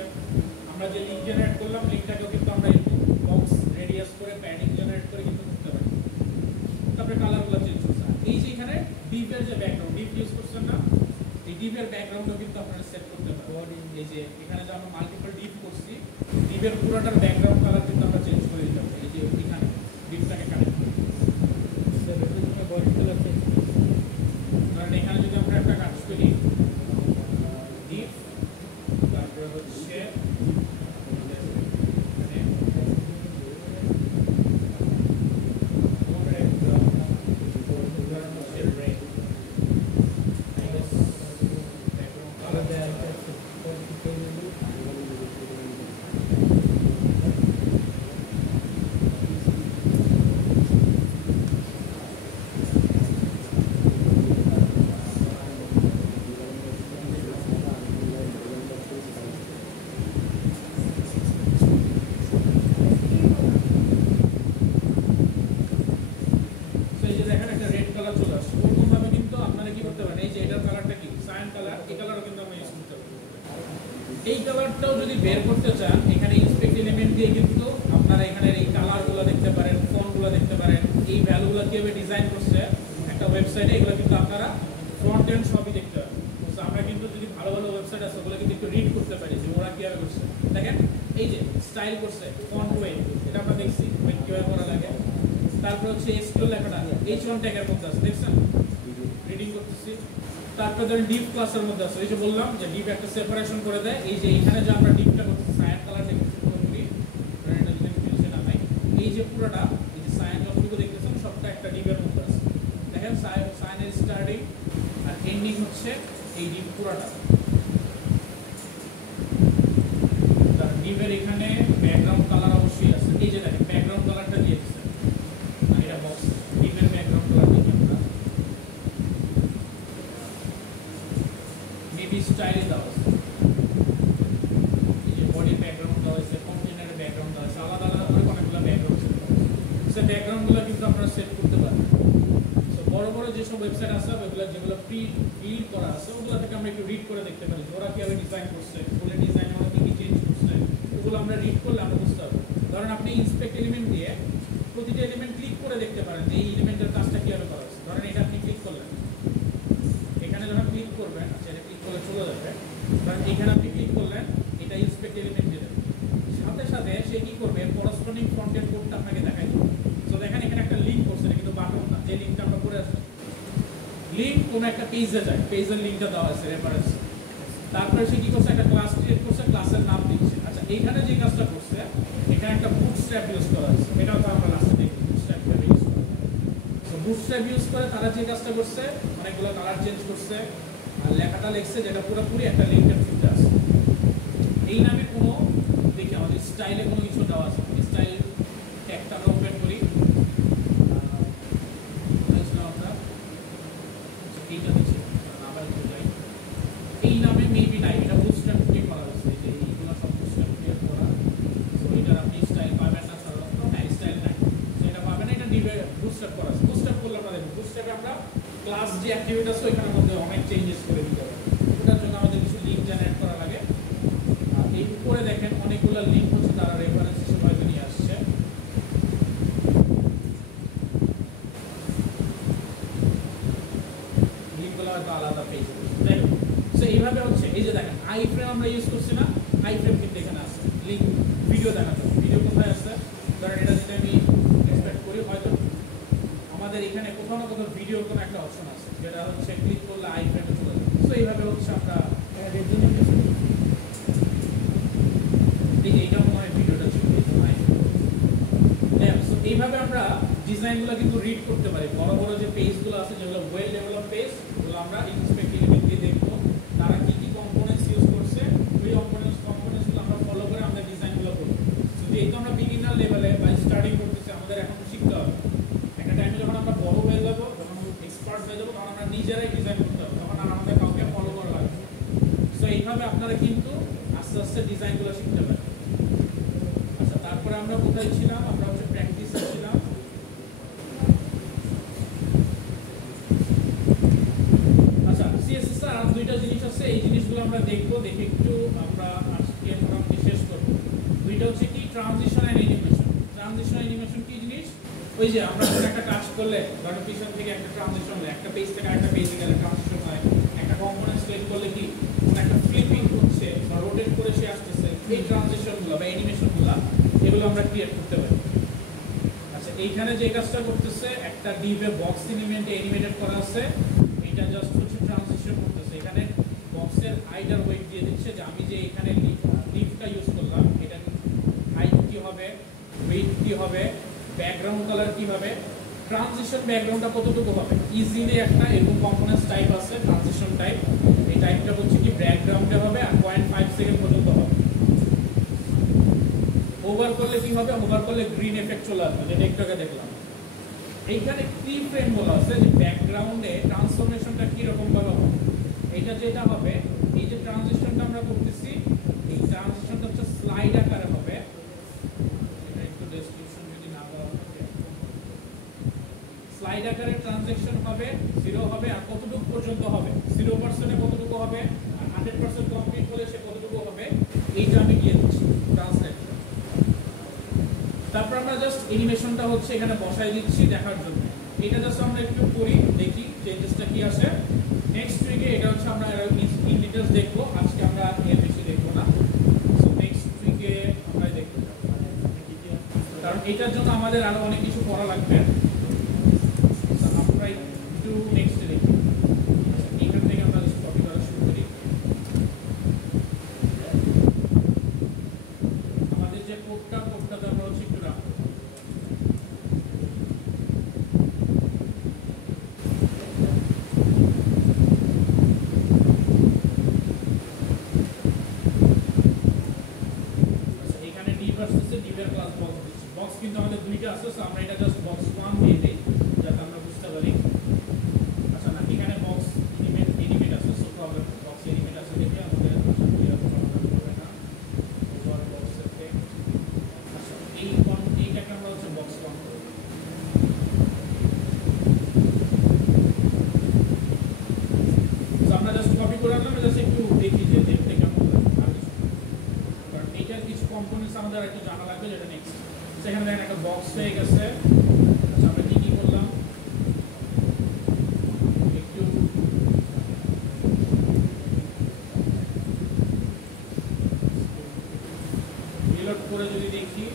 আমরা যে লিঙ্ক জেনারেট করলাম, লিঙ্কটাকেও কিন্তু আমরা একটু বক্স রেডিয়াস করে প্যাডিং জেনারেট করে কিন্তু করতে পারি। আপনার কালারগুলো চেঞ্জ করছে। এই যে এখানে ডিপের যে ব্যাকগ্রাউন্ড, ডিপ ইউজ করছেন না, এই ডিপের ব্যাকগ্রাউন্ডও কিন্তু আপনারা সেট করতে পারেন। এই যে এখানে যে আমরা মাল্টিপল ডিপ করছি, ডিপের পুরোটার ব্যাকগ্রাউন্ড কালার কিন্তু আমরা চেঞ্জ করে দিতে পারি। এই যে এখানে ডিপটাকে কানেক্ট করি, বডি কালার চেঞ্জ কারণ এখানে যদি আমরা একটা কাজ করি ডিপ, তারপরে হচ্ছে এই কালারটাও যদি বের করতে চান, এখানে ইন্সপেক্ট এলিমেন্ট দিয়ে কিন্তু আপনারা এখানে এই কালারগুলো দেখতে পারেন, ফন্টগুলো দেখতে পারেন, এই ভ্যালুগুলো কিভাবে ডিজাইন করছে একটা ওয়েবসাইটে, এগুলো কিন্তু আপনারা ফ্রন্ট এন্ড সবই দেখতে পারেন। তো আমরা কিন্তু যদি ভালো ভালো ওয়েবসাইট আছে ওগুলো কিন্তু একটু রিড করতে পারি যে ওরা কিভাবে করছে। দেখেন এই যে স্টাইল করছে, ফন্ট ওয়েট, এটা আমরা দেখছি কিভাবে করা লাগে। তারপর হচ্ছে এসকিউ লেখাটা H1 ট্যাগের মধ্যে আছে, দেখছেন রিডিং করতেছি। তারপরে ধরেন ডিপ ক্লাসের মধ্যে আছে, এই যে বললাম যে ডিপ একটা সেপারেশন করে দেয়। এই যে এখানে যে আমরা ডিপটা করতেছি সায়ান কালার দেখতেছি পুরোপুরি, এটা যদি আমি ফিলসে নামাই, এই যে পুরোটা এই যে সায়ান যতটুকু দেখতেছেন সবটা একটা ডিপের মধ্যে আছে। দেখেন সায়ানের স্টার্টিং আর এন্ডিং হচ্ছে এই ডিপ পুরোটা। তার ডিপের এখানে ব্যাকগ্রাউন্ড কালার অবশ্যই আছে, এই যে দেখেন ব্যাকগ্রাউন্ড কালারটা দিয়ে দিচ্ছে, এটা বক্স ডিপের ব্যাকগ্রাউন্ড কালার দিয়ে আমরা মেবি স্টাইলে দেওয়া আছে, এই যে বডি ব্যাকগ্রাউন্ড দেওয়া আছে, কন্টেনারের ব্যাকগ্রাউন্ড দেওয়া আছে, আলাদা আলাদা করে অনেকগুলো ব্যাকগ্রাউন্ড সেট করা আছে। সেই ব্যাকগ্রাউন্ডগুলো কিন্তু আপনারা সেট করতে পারেন। তো বড় বড় যেসব ওয়েবসাইট আছে ওগুলো যেগুলো প্রি বিল্ড করা আছে ওগুলো থেকে আমরা একটু রিড করে দেখতে পারি ওরা কিভাবে ডিজাইন করছে, ওগুলো ডিজাইন ওরা কি কি চেঞ্জ করছে, ওগুলো আমরা রিড করলে আমরা বুঝতে পারবো। ধরেন আপনি ইন্সপেক্ট এলিমেন্ট দিয়ে প্রতিটা এলিমেন্ট ক্লিক করে দেখতে পারেন যে এই এলিমেন্টের কাজটা কিভাবে করা হচ্ছে। ধরেন এটা আপনি ক্লিক করলেন, এখানে যখন ক্লিক করবেন, আচ্ছা এটা ক্লিক করলে চলে যাবে, ধরেন এখানে আপনি ক্লিক করলেন, এটা ইন্সপেক্ট এলিমেন্ট দিয়ে দেবে, সাথে সাথে সে কি করবে করেসপন্ডিং ফ্রন্ট এন্ড কোডটা আপনাকে দেখাই দেবে। তো দেখেন এখানে একটা লিংক করছে, এটা কিন্তু বাটন না, যে লিংকটা আমরা করে আসলাম, লিংক কোন একটা পেজে যায়, পেজের লিংকটা দেওয়া আছে রেফারেন্স। তারপরে সে কি করছে একটা ক্লাস ক্রিয়েট করছে, ক্লাসের নাম দিচ্ছে। আচ্ছা এইখানে যে কাজটা করছে, এখানে একটা বুটস্ট্র্যাপ ইউজ করা আছে, এটাও তো আমরা লাস্টে দেখি বুটস্ট্র্যাপ কিভাবে ইউজ করা যায়। তো বুটস্ট্র্যাপ ইউজ করে তারা যে কাজটা করছে অনেকগুলো কালার চেঞ্জ করছে আর লেখাটা লিখছে যেটা পুরোপুরি একটা লিংকের ভিতরে আছে। এই নামে কোনো দেখি আমাদের স্টাইলে কোনো কিছু দেওয়া আছে, স্টাইল ট্যাগটা আমরা ওপেন করি, এইটা দিচ্ছি আবার একটু যাই, এই নামে মেবি নাই, এটা বুটস্ট্র্যাপ দিয়ে করা হয়েছে, যে এইগুলো সব বুটস্ট্র্যাপ দিয়ে করা। তো এটার আপনি স্টাইল পাবেন না সাধারণত, হ্যাঁ স্টাইল নাই, তো এটা পাবেন না, এটা ডিবে বুটস্ট্র্যাপ করা আছে। বুটস্ট্র্যাপ করলে আমরা দেখবো বুটস্ট্র্যাপে আমরা ক্লাস যে অ্যাক্টিভিটি আছে ওইখানের মধ্যে অনেক চেঞ্জেস করে দিতে পারি। ওটার জন্য আমাদের কিছু লিঙ্ক জেনারেট করা লাগে। আর এই উপরে দেখেন অনেকগুলো লিঙ্ক হচ্ছে তারা রেফারেন্স হিসেবে হয়তো নিয়ে আসছে। লিঙ্কগুলো হয়তো আলাদা পেজ, যাই হোক। সো এইভাবে হচ্ছে এই যে দেখেন আই ফ্রেম আমরা ইউজ করছি না, আই ফ্রেম কিন্তু এখানে আছে, লিঙ্ক ভিডিও দেখাতে হবে, ভিডিও কোথায় আছে, ধরেন এটা যদি আমি এক্সপেক্ট করি হয়তো আমাদের এখানে কোথাও না কোথাও ভিডিওর কোনো একটা অপশন আছে যেটা হচ্ছে ক্লিক করলে আই ফ্রেমে চলে যাবে। সো এইভাবে হচ্ছে আমরা এইটা মনে হয় ভিডিওটা ছিল এইভাবে আমরা ডিজাইনগুলো কিন্তু রিড করতে পারি। বড় বড় যে পেজগুলো আছে যেগুলো ওয়েল ডেভেলপ পেজ, ওগুলো আমরা ইন্সপেক্ট এলিমেন্ট দিয়ে দেখবো তারা কি কি কম্পোনেন্টস ইউজ করছে, ওই কম্পোনেন্টসগুলো আমরা ফলো করে আমরা ডিজাইনগুলো করবো। যদি এই তো আমরা বিগিনার লেভেলে বা স্টার্টিং করতেছি, আমাদের এখন শিখতে হবে। একটা টাইমে যখন আমরা বড় হয়ে যাবো, যখন এক্সপার্ট হয়ে যাবো, তখন আমরা নিজেরাই ডিজাইন করতে হবে, তখন আর আমাদের কাউকে ফলো করা লাগবে। সো এইভাবে আপনারা কিন্তু আস্তে আস্তে ডিজাইনগুলো শিখতে পারেন। আচ্ছা তারপরে আমরা কোথায় ছিলাম, আমরা হচ্ছে প্র্যাকটিসে ছিলাম। আচ্ছা সিএসএস আর দুইটা জিনিস আছে, এই জিনিসগুলো আমরা দেখবো, দেখে একটু আমরা আজকে মোটামুটি শেষ করবো। দুইটা হচ্ছে কি transition and animation. Transition animation কি জিনিস, ওই ওই যে আমরা যখন একটা কাজ করলে ধরো পিছন থেকে একটা ট্রানজিশন হয়, একটা পেজ থেকে আরেকটা পেজে গেলে ট্রানজিশন হয়, একটা কম্পোনেন্ট সিলেক্ট করলে কি কোন একটা ফ্লিপিং হচ্ছে বা রোটেট করে সে আসতেছে, এই ট্রানজিশনগুলো বা অ্যানিমেশনগুলো এগুলো আমরা ক্রিয়েট করতে পারি। আচ্ছা এইখানে যে কাজটা করতেছে একটা ডিভে বক্স এলিমেন্ট অ্যানিমেটেড করা আছে, এটা জাস্ট হচ্ছে ট্রানজিশন করতেছে। এখানে বক্সের হাইট আর ওয়েট দিয়ে দিচ্ছে যে আমি যে এখানে লিফটা ইউজ করলাম এটা হাইট কি হবে, ওয়েট কি হবে, ব্যাকগ্রাউন্ড কালার কি হবে, ট্রানজিশন ব্যাকগ্রাউন্ডটা কতটুকু হবে। ইজিলি একটা এরকম কম্পোনেন্টস টাইপ আছে ট্রানজিশন টাইপ, এই টাইপটা হচ্ছে কি ব্যাকগ্রাউন্ডে হবে আর 0.5 সেকেন্ড পর্যন্ত হবে। ওভার করলে কি হবে, ওভার করলে গ্রিন এফেক্ট চলে আসবে যেটা একটু আগে দেখলাম। এইখানে কি ফ্রেম বলা আছে যে ব্যাকগ্রাউন্ডে ট্রান্সফরমেশনটা কি রকম ভাবে হবে। এটা যেটা হবে এই যে ট্রানজিশনটা আমরা করতেছি এই ট্রানজিশনটা হচ্ছে স্লাইড আকারে হবে। এটা একটু ডেসক্রিপশন যদি না বলা থাকে, স্লাইড আকারে ট্রানজিশন হবে, 0 হবে আর কতটুকু পর্যন্ত হবে, 0% এ কতটুকু হবে আর 100% কমপ্লিট হলে সে কতটুকু হবে, এইটা আমি দিয়ে দিচ্ছি ট্রান্সলেট। তারপর আমরা জাস্ট অ্যানিমেশনটা হচ্ছে এখানে বসাই দিচ্ছি দেখার জন্য। এটা জাস্ট আমরা একটু করি দেখি চেঞ্জেসটা কি আসে। নেক্সট উইকে এটা হচ্ছে আমরা ইন ডিটেইলস দেখব, আজকে আমরা এর বেশি দেখব না। সো নেক্সট উইকে আমরা দেখব, কারণ এটার জন্য আমাদের আরো অনেক কিছু করা লাগবে। সো আমরা একটু নেক্সট দেখি, এখান থেকে আমরা জাস্ট কপি করা শুরু করি। আমাদের যে কোডটা আমরা হচ্ছে একটু রাখবো। বক্স কিন্তু আমাদের দুইটা আছে, সো আমরা এটা জাস্ট বক্স 1 দিয়ে দেই যাতে আমরা বুঝতে পারি। আচ্ছা না এখানে বক্স এনিমেট আছে, সো প্রবলেম বক্স এনিমেট আছে দেখে আমাদের প্রবলেম হবে না। ওভার বক্স এতে আচ্ছা এইটাকে আমরা হচ্ছে বক্স 1 করব। সো আমরা জাস্ট কপি করে আনলাম, জাস্ট একটু দেখি যে দেখতে কেমন লাগে আর কিছু, কারণ এইটার কিছু কম্পোনেন্টস আমাদের একটু জানা লাগবে যেটা নেক্সট। সেখানে দেখেন একটা বক্স হয়ে গেছে। আচ্ছা আমরা কি করলাম একটু রিলোড করে যদি দেখি,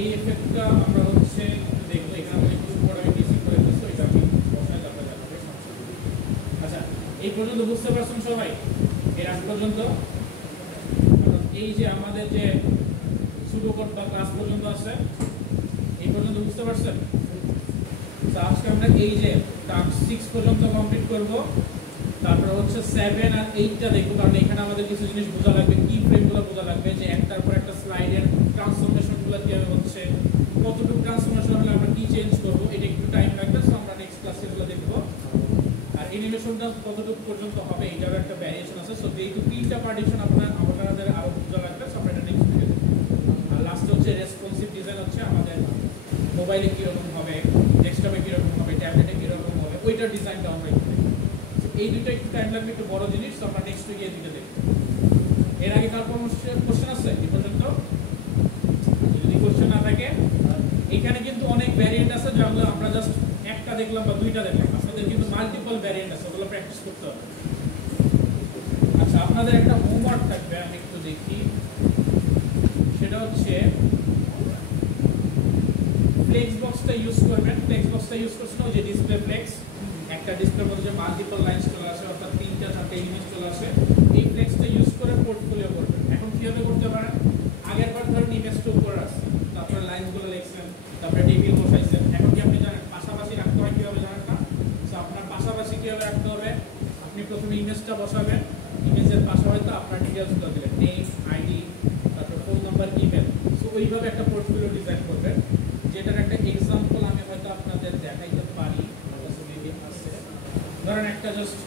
এই এফেক্টটা আমরা হচ্ছে দেখবো। এখানে আমি একটু পরে আমি মিসিং করে দিচ্ছি, এটা আমি বসাই তারপরে দেখাবো। আচ্ছা এই পর্যন্ত বুঝতে পারছেন সবাই? এর আগ পর্যন্ত এই যে আমাদের যে ছোট শুরু করতে ক্লাস পর্যন্ত আছে, এই পর্যন্ত বুঝতে পারছেন? তো আজকে আমরা এই যে টাস্ক 6 পর্যন্ত কমপ্লিট করব, তারপর হচ্ছে 7 আর 8টা দেখব, কারণ এখানে আমাদের কিছু জিনিস বোঝা লাগবে, কি ফ্রেমগুলো বোঝা লাগবে, যে একটার পর একটা স্লাইডের ট্রান্সফরমেশনগুলো কিভাবে হচ্ছে, কতটুকু ট্রান্সফরমেশন হলে আমরা কি চেঞ্জ করব, এটা একটু টাইম লাগবে। সো আমরা নেক্সট ক্লাসে এগুলো দেখব। আর অ্যানিমেশনটা কতটুকু পর্যন্ত হবে এটার একটা ভ্যারিয়েশন আছে। সো যেহেতু 3টা পার্টিশন আপনাদের আরো বোঝা লাগবে, সো আমরা এটা নেক্সট ভিডিও দেখব। আর লাস্ট হচ্ছে রেসপন্সিভ ডিজাইন, হচ্ছে আমাদের মোবাইলে কিরকম হবে, ডেস্কটপে কিরকম হবে, ট্যাবলেটে কিরকম হবে, ওইটার ডিজাইনটা আমরা একটু দেখব। এই দুটো একটু টাইম লাগবে, একটু বড় জিনিস, তো আমরা নেক্সট উইকে দুটো দেখব। এর আগে কার কোনো কোশ্চেন আছে এই পর্যন্ত? যদি কোশ্চেন না থাকে, এখানে কিন্তু অনেক ভ্যারিয়েন্ট আছে, যেগুলো আমরা জাস্ট একটা দেখলাম বা দুইটা দেখলাম। আপনাদের কিন্তু মাল্টিপল ভ্যারিয়েন্ট আছে, ওগুলো প্র্যাকটিস করতে হবে। আচ্ছা, আপনাদের একটা হোমওয়ার্ক থাকবে, আমি একটু দেখি, সেটা হচ্ছে ফ্লেক্স বক্সটা ইউজ করবেন। ফ্লেক্স বক্সটা ইউজ করছেন ওই যে ডিসপ্লে ফ্লেক্স, একটা ডিসপ্লের মধ্যে যে মাল্টিপল লাইনস চলে আসে, অর্থাৎ 3টা 4টা ইমেজ চলে আসে, এই ফ্লেক্সটা ইউজ করে পোর্টফোলিও করবেন। এখন কিভাবে করতে পারেন? আগের বার ধরেন ইমেজটা উপরে আসছে, তারপরে লাইনসগুলো লিখছেন, তারপরে টেবিল বসাইছেন। এখন কি আপনি জানেন পাশাপাশি রাখতে হয় কিভাবে, জানেন না? তো আপনার পাশাপাশি কিভাবে রাখতে হবে, আপনি প্রথমে ইমেজটা বসাবেন, ইমেজের পাশে হয়তো আপনার ডিটেইলসগুলো দিলেন, নেম, আইডি, তারপর ফোন নাম্বার, ইমেল। সো ওইভাবে একটা পোর্টফোলিও ডিজাইন করবেন, যেটার একটা এক্সাম্পল আমি হয়তো আপনাদের দেখাইতে পারি। ধরেন একটা জাস্ট